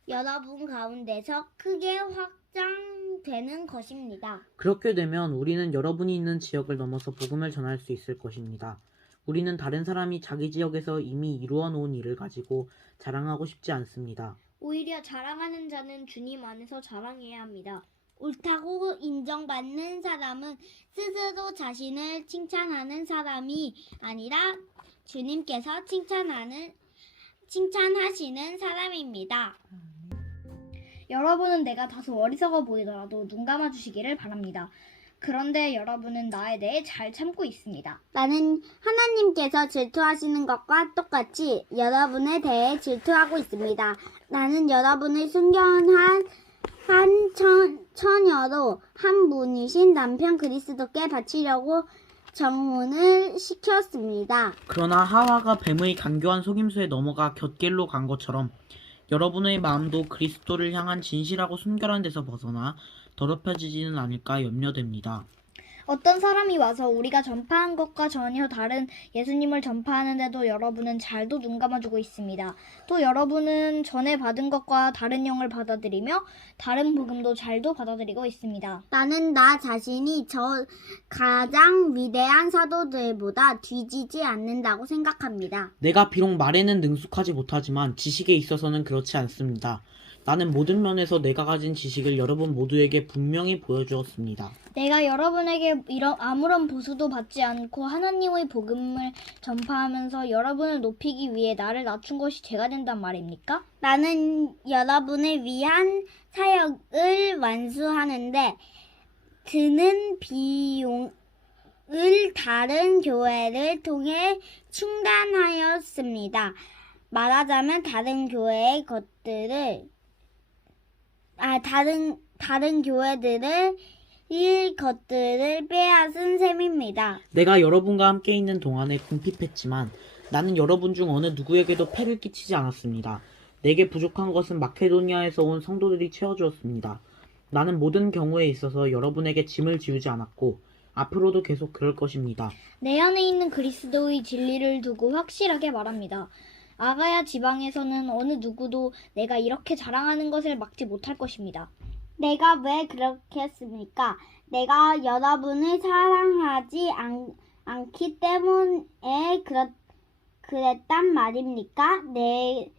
여러분 가운데서 크게 확장되는 것입니다. 그렇게 되면 우리는 여러분이 있는 지역을 넘어서 복음을 전할 수 있을 것입니다. 우리는 다른 사람이 자기 지역에서 이미 이루어 놓은 일을 가지고 자랑하고 싶지 않습니다. 오히려 자랑하는 자는 주님 안에서 자랑해야 합니다. 옳다고 인정받는 사람은 스스로 자신을 칭찬하는 사람이 아니라 주님께서 칭찬하시는 사람입니다. 여러분은 내가 다소 어리석어 보이더라도 눈 감아 주시기를 바랍니다. 그런데 여러분은 나에 대해 잘 참고 있습니다. 나는 하나님께서 질투하시는 것과 똑같이 여러분에 대해 질투하고 있습니다. 나는 여러분을 순결한 처녀로 한 분이신 남편 그리스도께 바치려고 정혼을 시켰습니다. 그러나 하와가 뱀의 간교한 속임수에 넘어가 곁길로 간 것처럼 여러분의 마음도 그리스도를 향한 진실하고 순결한 데서 벗어나 더럽혀지지는 않을까 염려됩니다. 어떤 사람이 와서 우리가 전파한 것과 전혀 다른 예수님을 전파하는데도 여러분은 잘도 눈 감아주고 있습니다. 또 여러분은 전에 받은 것과 다른 영을 받아들이며 다른 복음도 잘도 받아들이고 있습니다. 나는 나 자신이 저 가장 위대한 사도들보다 뒤지지 않는다고 생각합니다. 내가 비록 말에는 능숙하지 못하지만 지식에 있어서는 그렇지 않습니다. 나는 모든 면에서 내가 가진 지식을 여러분 모두에게 분명히 보여주었습니다. 내가 여러분에게 아무런 보수도 받지 않고 하나님의 복음을 전파하면서 여러분을 높이기 위해 나를 낮춘 것이 죄가 된단 말입니까? 나는 여러분을 위한 사역을 완수하는데 드는 비용을 다른 교회를 통해 충당하였습니다. 말하자면 다른 교회의 다른 교회들을 것들을 빼앗은 셈입니다. 내가 여러분과 함께 있는 동안에 궁핍했지만 나는 여러분 중 어느 누구에게도 폐를 끼치지 않았습니다. 내게 부족한 것은 마케도니아에서 온 성도들이 채워주었습니다. 나는 모든 경우에 있어서 여러분에게 짐을 지우지 않았고 앞으로도 계속 그럴 것입니다. 내 안에 있는 그리스도의 진리를 두고 확실하게 말합니다. 아가야 지방에서는 어느 누구도 내가 이렇게 자랑하는 것을 막지 못할 것입니다. 내가 왜 그렇게 했습니까? 내가 여러분을 사랑하지 않기 때문에 그랬단 말입니까? 내가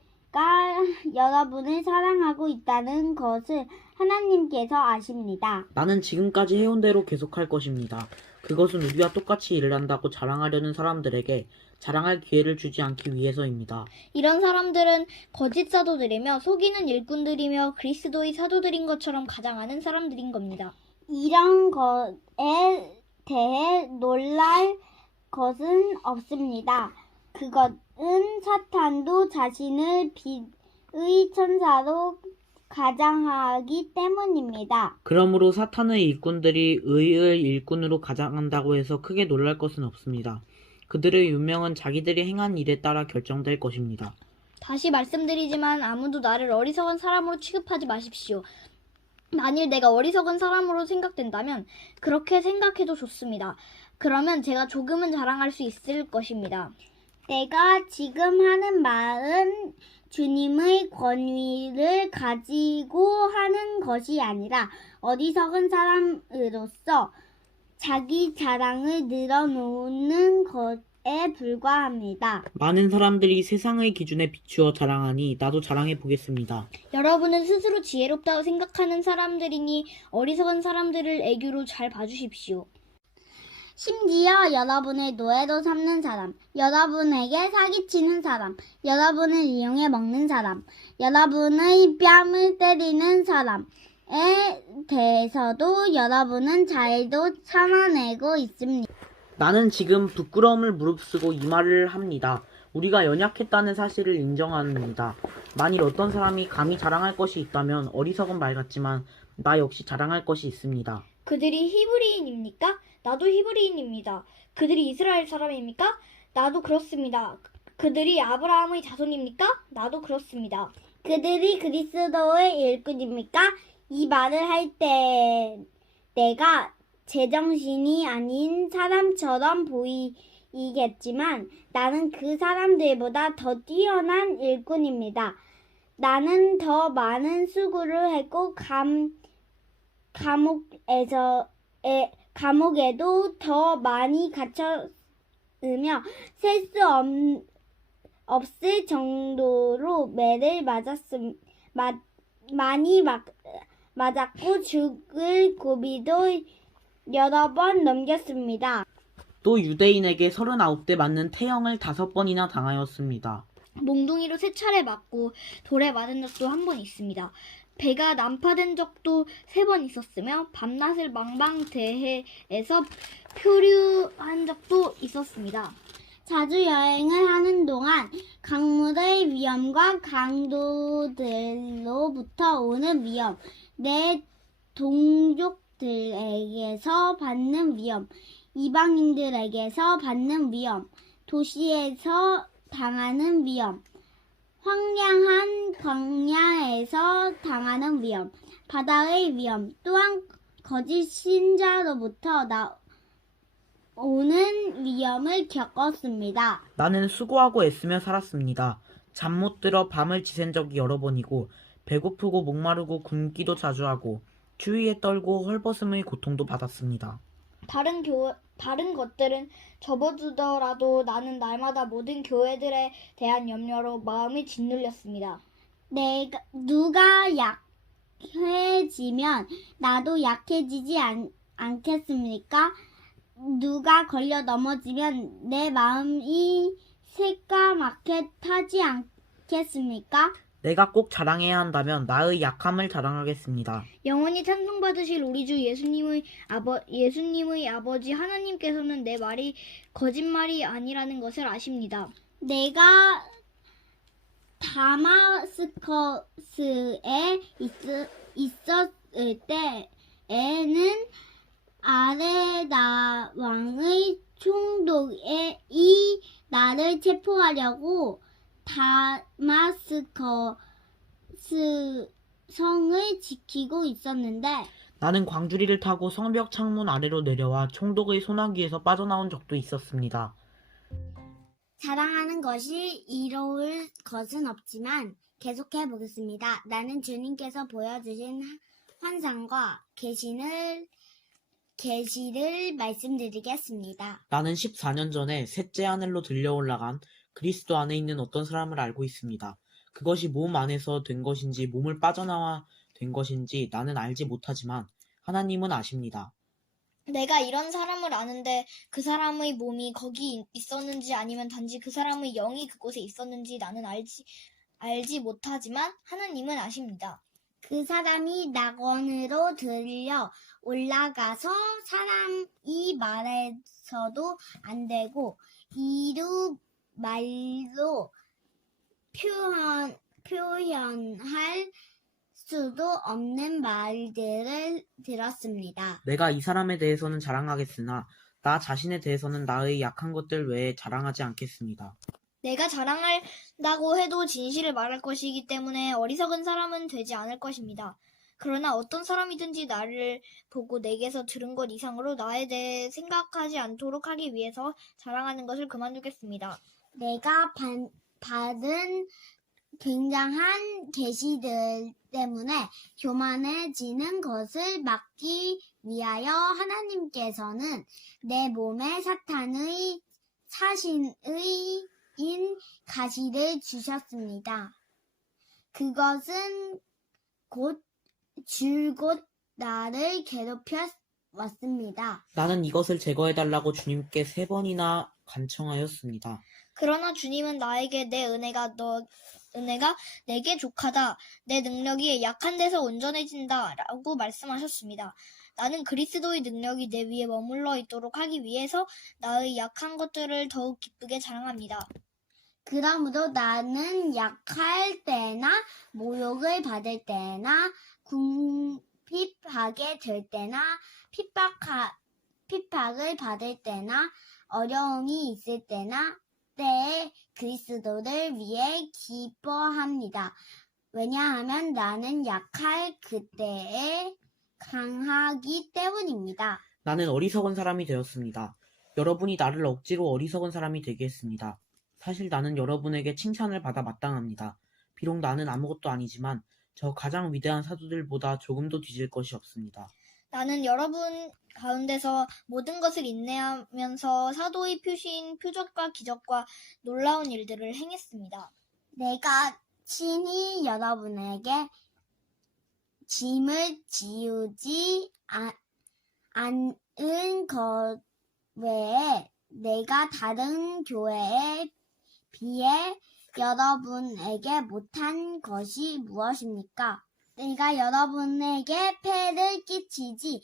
여러분을 사랑하고 있다는 것을 하나님께서 아십니다. 나는 지금까지 해온 대로 계속할 것입니다. 그것은 우리와 똑같이 일을 한다고 자랑하려는 사람들에게 자랑할 기회를 주지 않기 위해서입니다. 이런 사람들은 거짓 사도들이며 속이는 일꾼들이며 그리스도의 사도들인 것처럼 가장하는 사람들인 겁니다. 이런 것에 대해 놀랄 것은 없습니다. 그것은 사탄도 자신을 빛의 천사로 가장하기 때문입니다. 그러므로 사탄의 일꾼들이 의의 일꾼으로 가장한다고 해서 크게 놀랄 것은 없습니다. 그들의 운명은 자기들이 행한 일에 따라 결정될 것입니다. 다시 말씀드리지만 아무도 나를 어리석은 사람으로 취급하지 마십시오. 만일 내가 어리석은 사람으로 생각된다면 그렇게 생각해도 좋습니다. 그러면 제가 조금은 자랑할 수 있을 것입니다. 내가 지금 하는 말은 주님의 권위를 가지고 하는 것이 아니라 어리석은 사람으로서 자기 자랑을 늘어놓는 것에 불과합니다. 많은 사람들이 세상의 기준에 비추어 자랑하니 나도 자랑해 보겠습니다. 여러분은 스스로 지혜롭다고 생각하는 사람들이니 어리석은 사람들을 애교로 잘 봐주십시오. 심지어 여러분을 노예로 삼는 사람, 여러분에게 사기치는 사람, 여러분을 이용해 먹는 사람, 여러분의 뺨을 때리는 사람에 대해서도 여러분은 잘도 참아내고 있습니다. 나는 지금 부끄러움을 무릅쓰고 이 말을 합니다. 우리가 연약했다는 사실을 인정합니다. 만일 어떤 사람이 감히 자랑할 것이 있다면 어리석은 말 같지만 나 역시 자랑할 것이 있습니다. 그들이 히브리인입니까? 나도 히브리인입니다. 그들이 이스라엘 사람입니까? 나도 그렇습니다. 그들이 아브라함의 자손입니까? 나도 그렇습니다. 그들이 그리스도의 일꾼입니까? 이 말을 할 때 내가 제정신이 아닌 사람처럼 보이겠지만 나는 그 사람들보다 더 뛰어난 일꾼입니다. 나는 더 많은 수고를 했고 감옥에도 더 많이 갇혔으며 셀 수 없을 정도로 매를 많이 맞았고 죽을 고비도 여러 번 넘겼습니다. 또 유대인에게 39대 맞는 태형을 5번이나 당하였습니다. 몽둥이로 3차례 맞고 돌에 맞은 적도 한 번 있습니다. 배가 난파된 적도 3번 있었으며 밤낮을 망방대해에서 표류한 적도 있었습니다. 자주 여행을 하는 동안 강물의 위험과 강도들로부터 오는 위험, 내 동족들에게서 받는 위험, 이방인들에게서 받는 위험, 도시에서 당하는 위험, 황량한 광야에서 당하는 위험, 바다의 위험, 또한 거짓 신자로부터 오는 위험을 겪었습니다. 나는 수고하고 애쓰며 살았습니다. 잠 못 들어 밤을 지샌 적이 여러 번이고 배고프고 목마르고 굶기도 자주 하고 추위에 떨고 헐벗음의 고통도 받았습니다. 다른 것들은 접어두더라도 나는 날마다 모든 교회들에 대한 염려로 마음이 짓눌렸습니다. 누가 약해지면 나도 약해지지 않겠습니까? 누가 걸려 넘어지면 내 마음이 새까맣게 타지 않겠습니까? 내가 꼭 자랑해야 한다면 나의 약함을 자랑하겠습니다. 영원히 찬송받으실 우리 주 예수님의 아버지 하나님께서는 내 말이 거짓말이 아니라는 것을 아십니다. 내가 다마스커스에 있었을 때에는 아레다 왕의 총독이 나를 체포하려고 다마스커스 성을 지키고 있었는데 나는 광주리를 타고 성벽 창문 아래로 내려와 총독의 소나기에서 빠져나온 적도 있었습니다. 자랑하는 것이 이로울 것은 없지만 계속해 보겠습니다. 나는 주님께서 보여주신 환상과 계시를 말씀드리겠습니다. 나는 14년 전에 셋째 하늘로 들려 올라간 그리스도 안에 있는 어떤 사람을 알고 있습니다. 그것이 몸 안에서 된 것인지 몸을 빠져나와 된 것인지 나는 알지 못하지만 하나님은 아십니다. 내가 이런 사람을 아는데 그 사람의 몸이 거기 있었는지 아니면 단지 그 사람의 영이 그곳에 있었는지 나는 알지 못하지만 하나님은 아십니다. 그 사람이 낙원으로 들려 올라가서 사람이 말해서도 안 되고 이루 말로 표현할 수도 없는 말들을 들었습니다. 내가 이 사람에 대해서는 자랑하겠으나 나 자신에 대해서는 나의 약한 것들 외에 자랑하지 않겠습니다. 내가 자랑한다고 해도 진실을 말할 것이기 때문에 어리석은 사람은 되지 않을 것입니다. 그러나 어떤 사람이든지 나를 보고 내게서 들은 것 이상으로 나에 대해 생각하지 않도록 하기 위해서 자랑하는 것을 그만두겠습니다. 내가 받은 굉장한 계시들 때문에 교만해지는 것을 막기 위하여 하나님께서는 내 몸에 사탄의 사신의 가시를 주셨습니다. 그것은 줄곧 나를 괴롭혀 왔습니다. 나는 이것을 제거해달라고 주님께 3번이나 간청하였습니다. 그러나 주님은 나에게 내 은혜가 내게 족하다. 내 능력이 약한 데서 온전해진다. 라고 말씀하셨습니다. 나는 그리스도의 능력이 내 위에 머물러 있도록 하기 위해서 나의 약한 것들을 더욱 기쁘게 자랑합니다. 그러므로 나는 약할 때나 모욕을 받을 때나 궁핍하게 될 때나 핍박을 받을 때나 어려움이 있을 때에 그리스도를 위해 기뻐합니다. 왜냐하면 나는 약할 그때에 강하기 때문입니다. 나는 어리석은 사람이 되었습니다. 여러분이 나를 억지로 어리석은 사람이 되게 했습니다. 사실 나는 여러분에게 칭찬을 받아 마땅합니다. 비록 나는 아무것도 아니지만 저 가장 위대한 사도들보다 조금도 뒤질 것이 없습니다. 나는 여러분 가운데서 모든 것을 인내하면서 사도의 표시인 표적과 기적과 놀라운 일들을 행했습니다. 내가 친히 여러분에게 짐을 지우지 않은 것 외에 내가 다른 교회에 비해 여러분에게 못한 것이 무엇입니까? 내가 여러분에게 폐를 끼치지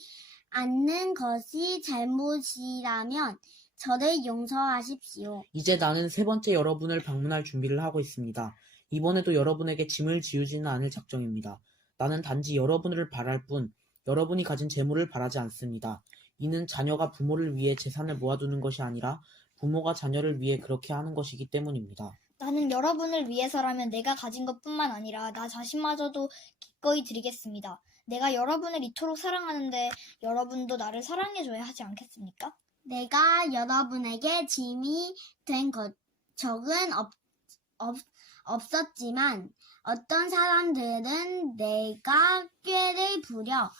않는 것이 잘못이라면 저를 용서하십시오. 이제 나는 세 번째 여러분을 방문할 준비를 하고 있습니다. 이번에도 여러분에게 짐을 지우지는 않을 작정입니다. 나는 단지 여러분을 바랄 뿐 여러분이 가진 재물을 바라지 않습니다. 이는 자녀가 부모를 위해 재산을 모아두는 것이 아니라 부모가 자녀를 위해 그렇게 하는 것이기 때문입니다. 나는 여러분을 위해서라면 내가 가진 것뿐만 아니라 나 자신마저도 기꺼이 드리겠습니다. 내가 여러분을 이토록 사랑하는데 여러분도 나를 사랑해줘야 하지 않겠습니까? 내가 여러분에게 짐이 된 적은 없었지만 어떤 사람들은 내가 꾀를 부려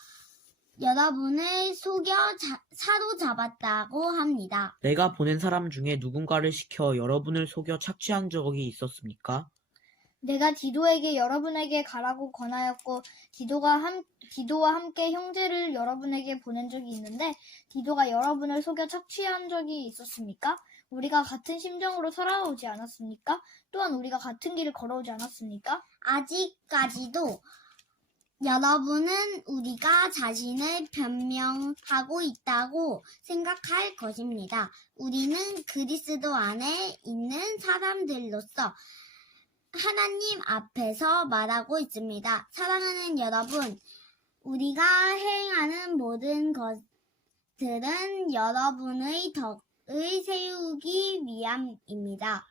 여러분을 속여 사로잡았다고 합니다. 내가 보낸 사람 중에 누군가를 시켜 여러분을 속여 착취한 적이 있었습니까? 내가 디도에게 여러분에게 가라고 권하였고 디도와 함께 형제를 여러분에게 보낸 적이 있는데 디도가 여러분을 속여 착취한 적이 있었습니까? 우리가 같은 심정으로 살아오지 않았습니까? 또한 우리가 같은 길을 걸어오지 않았습니까? 아직까지도 여러분은 우리가 자신을 변명하고 있다고 생각할 것입니다. 우리는 그리스도 안에 있는 사람들로서 하나님 앞에서 말하고 있습니다. 사랑하는 여러분, 우리가 행하는 모든 것들은 여러분의 덕을 세우기 위함입니다.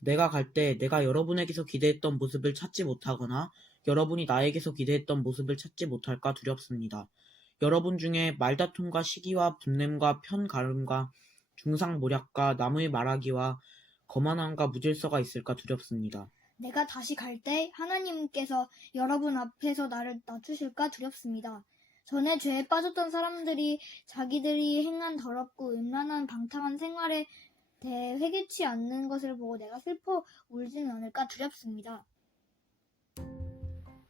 내가 갈 때 내가 여러분에게서 기대했던 모습을 찾지 못하거나 여러분이 나에게서 기대했던 모습을 찾지 못할까 두렵습니다. 여러분 중에 말다툼과 시기와 분냄과 편가름과 중상모략과 남의 말하기와 거만함과 무질서가 있을까 두렵습니다. 내가 다시 갈 때 하나님께서 여러분 앞에서 나를 낮추실까 두렵습니다. 전에 죄에 빠졌던 사람들이 자기들이 행한 더럽고 음란한 방탕한 생활에 대해 회개치 않는 것을 보고 내가 슬퍼 울지는 않을까 두렵습니다.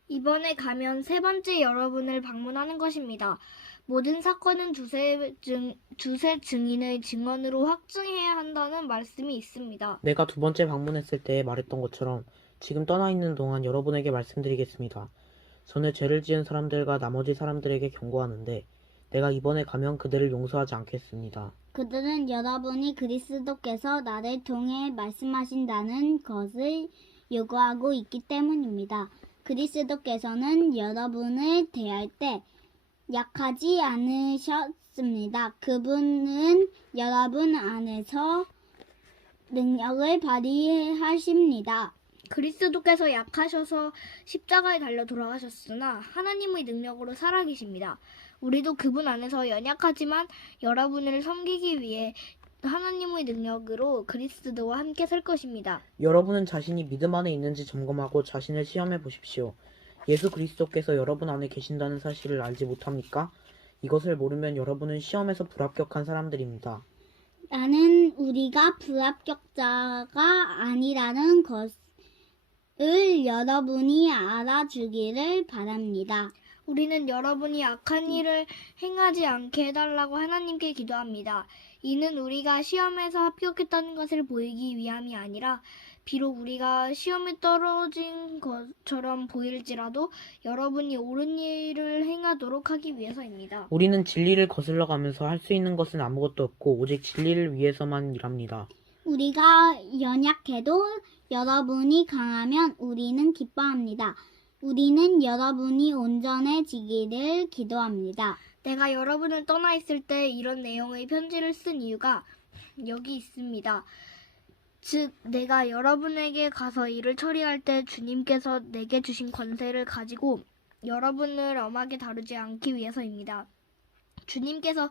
이번에 가면 세 번째 여러분을 방문하는 것입니다. 모든 사건은 두세 증인의 증언으로 확증해야 한다는 말씀이 있습니다. 내가 두 번째 방문했을 때 말했던 것처럼 지금 떠나 있는 동안 여러분에게 말씀드리겠습니다. 전에 죄를 지은 사람들과 나머지 사람들에게 경고하는데 내가 이번에 가면 그들을 용서하지 않겠습니다. 그들은 여러분이 그리스도께서 나를 통해 말씀하신다는 것을 요구하고 있기 때문입니다. 그리스도께서는 여러분을 대할 때 약하지 않으셨습니다. 그분은 여러분 안에서 능력을 발휘하십니다. 그리스도께서 약하셔서 십자가에 달려 돌아가셨으나 하나님의 능력으로 살아계십니다. 우리도 그분 안에서 연약하지만 여러분을 섬기기 위해 하나님의 능력으로 그리스도와 함께 살 것입니다. 여러분은 자신이 믿음 안에 있는지 점검하고 자신을 시험해 보십시오. 예수 그리스도께서 여러분 안에 계신다는 사실을 알지 못합니까? 이것을 모르면 여러분은 시험에서 불합격한 사람들입니다. 나는 우리가 불합격자가 아니라는 것을 여러분이 알아주기를 바랍니다. 우리는 여러분이 악한 일을 행하지 않게 해달라고 하나님께 기도합니다. 이는 우리가 시험에서 합격했다는 것을 보이기 위함이 아니라 비록 우리가 시험에 떨어진 것처럼 보일지라도 여러분이 옳은 일을 행하도록 하기 위해서입니다. 우리는 진리를 거슬러 가면서 할 수 있는 것은 아무것도 없고 오직 진리를 위해서만 일합니다. 우리가 연약해도 여러분이 강하면 우리는 기뻐합니다. 우리는 여러분이 온전해지기를 기도합니다. 내가 여러분을 떠나 있을 때 이런 내용의 편지를 쓴 이유가 여기 있습니다. 즉, 내가 여러분에게 가서 일을 처리할 때 주님께서 내게 주신 권세를 가지고 여러분을 엄하게 다루지 않기 위해서입니다. 주님께서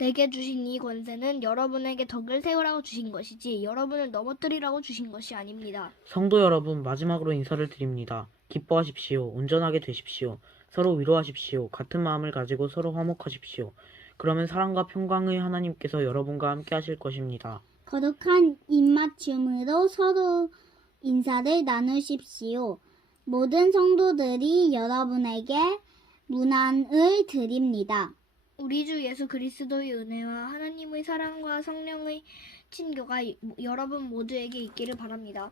내게 주신 이 권세는 여러분에게 덕을 세우라고 주신 것이지 여러분을 넘어뜨리라고 주신 것이 아닙니다. 성도 여러분, 마지막으로 인사를 드립니다. 기뻐하십시오. 온전하게 되십시오. 서로 위로하십시오. 같은 마음을 가지고 서로 화목하십시오. 그러면 사랑과 평강의 하나님께서 여러분과 함께 하실 것입니다. 거룩한 입맞춤으로 서로 인사를 나누십시오. 모든 성도들이 여러분에게 문안을 드립니다. 우리 주 예수 그리스도의 은혜와 하나님의 사랑과 성령의 친교가 여러분 모두에게 있기를 바랍니다.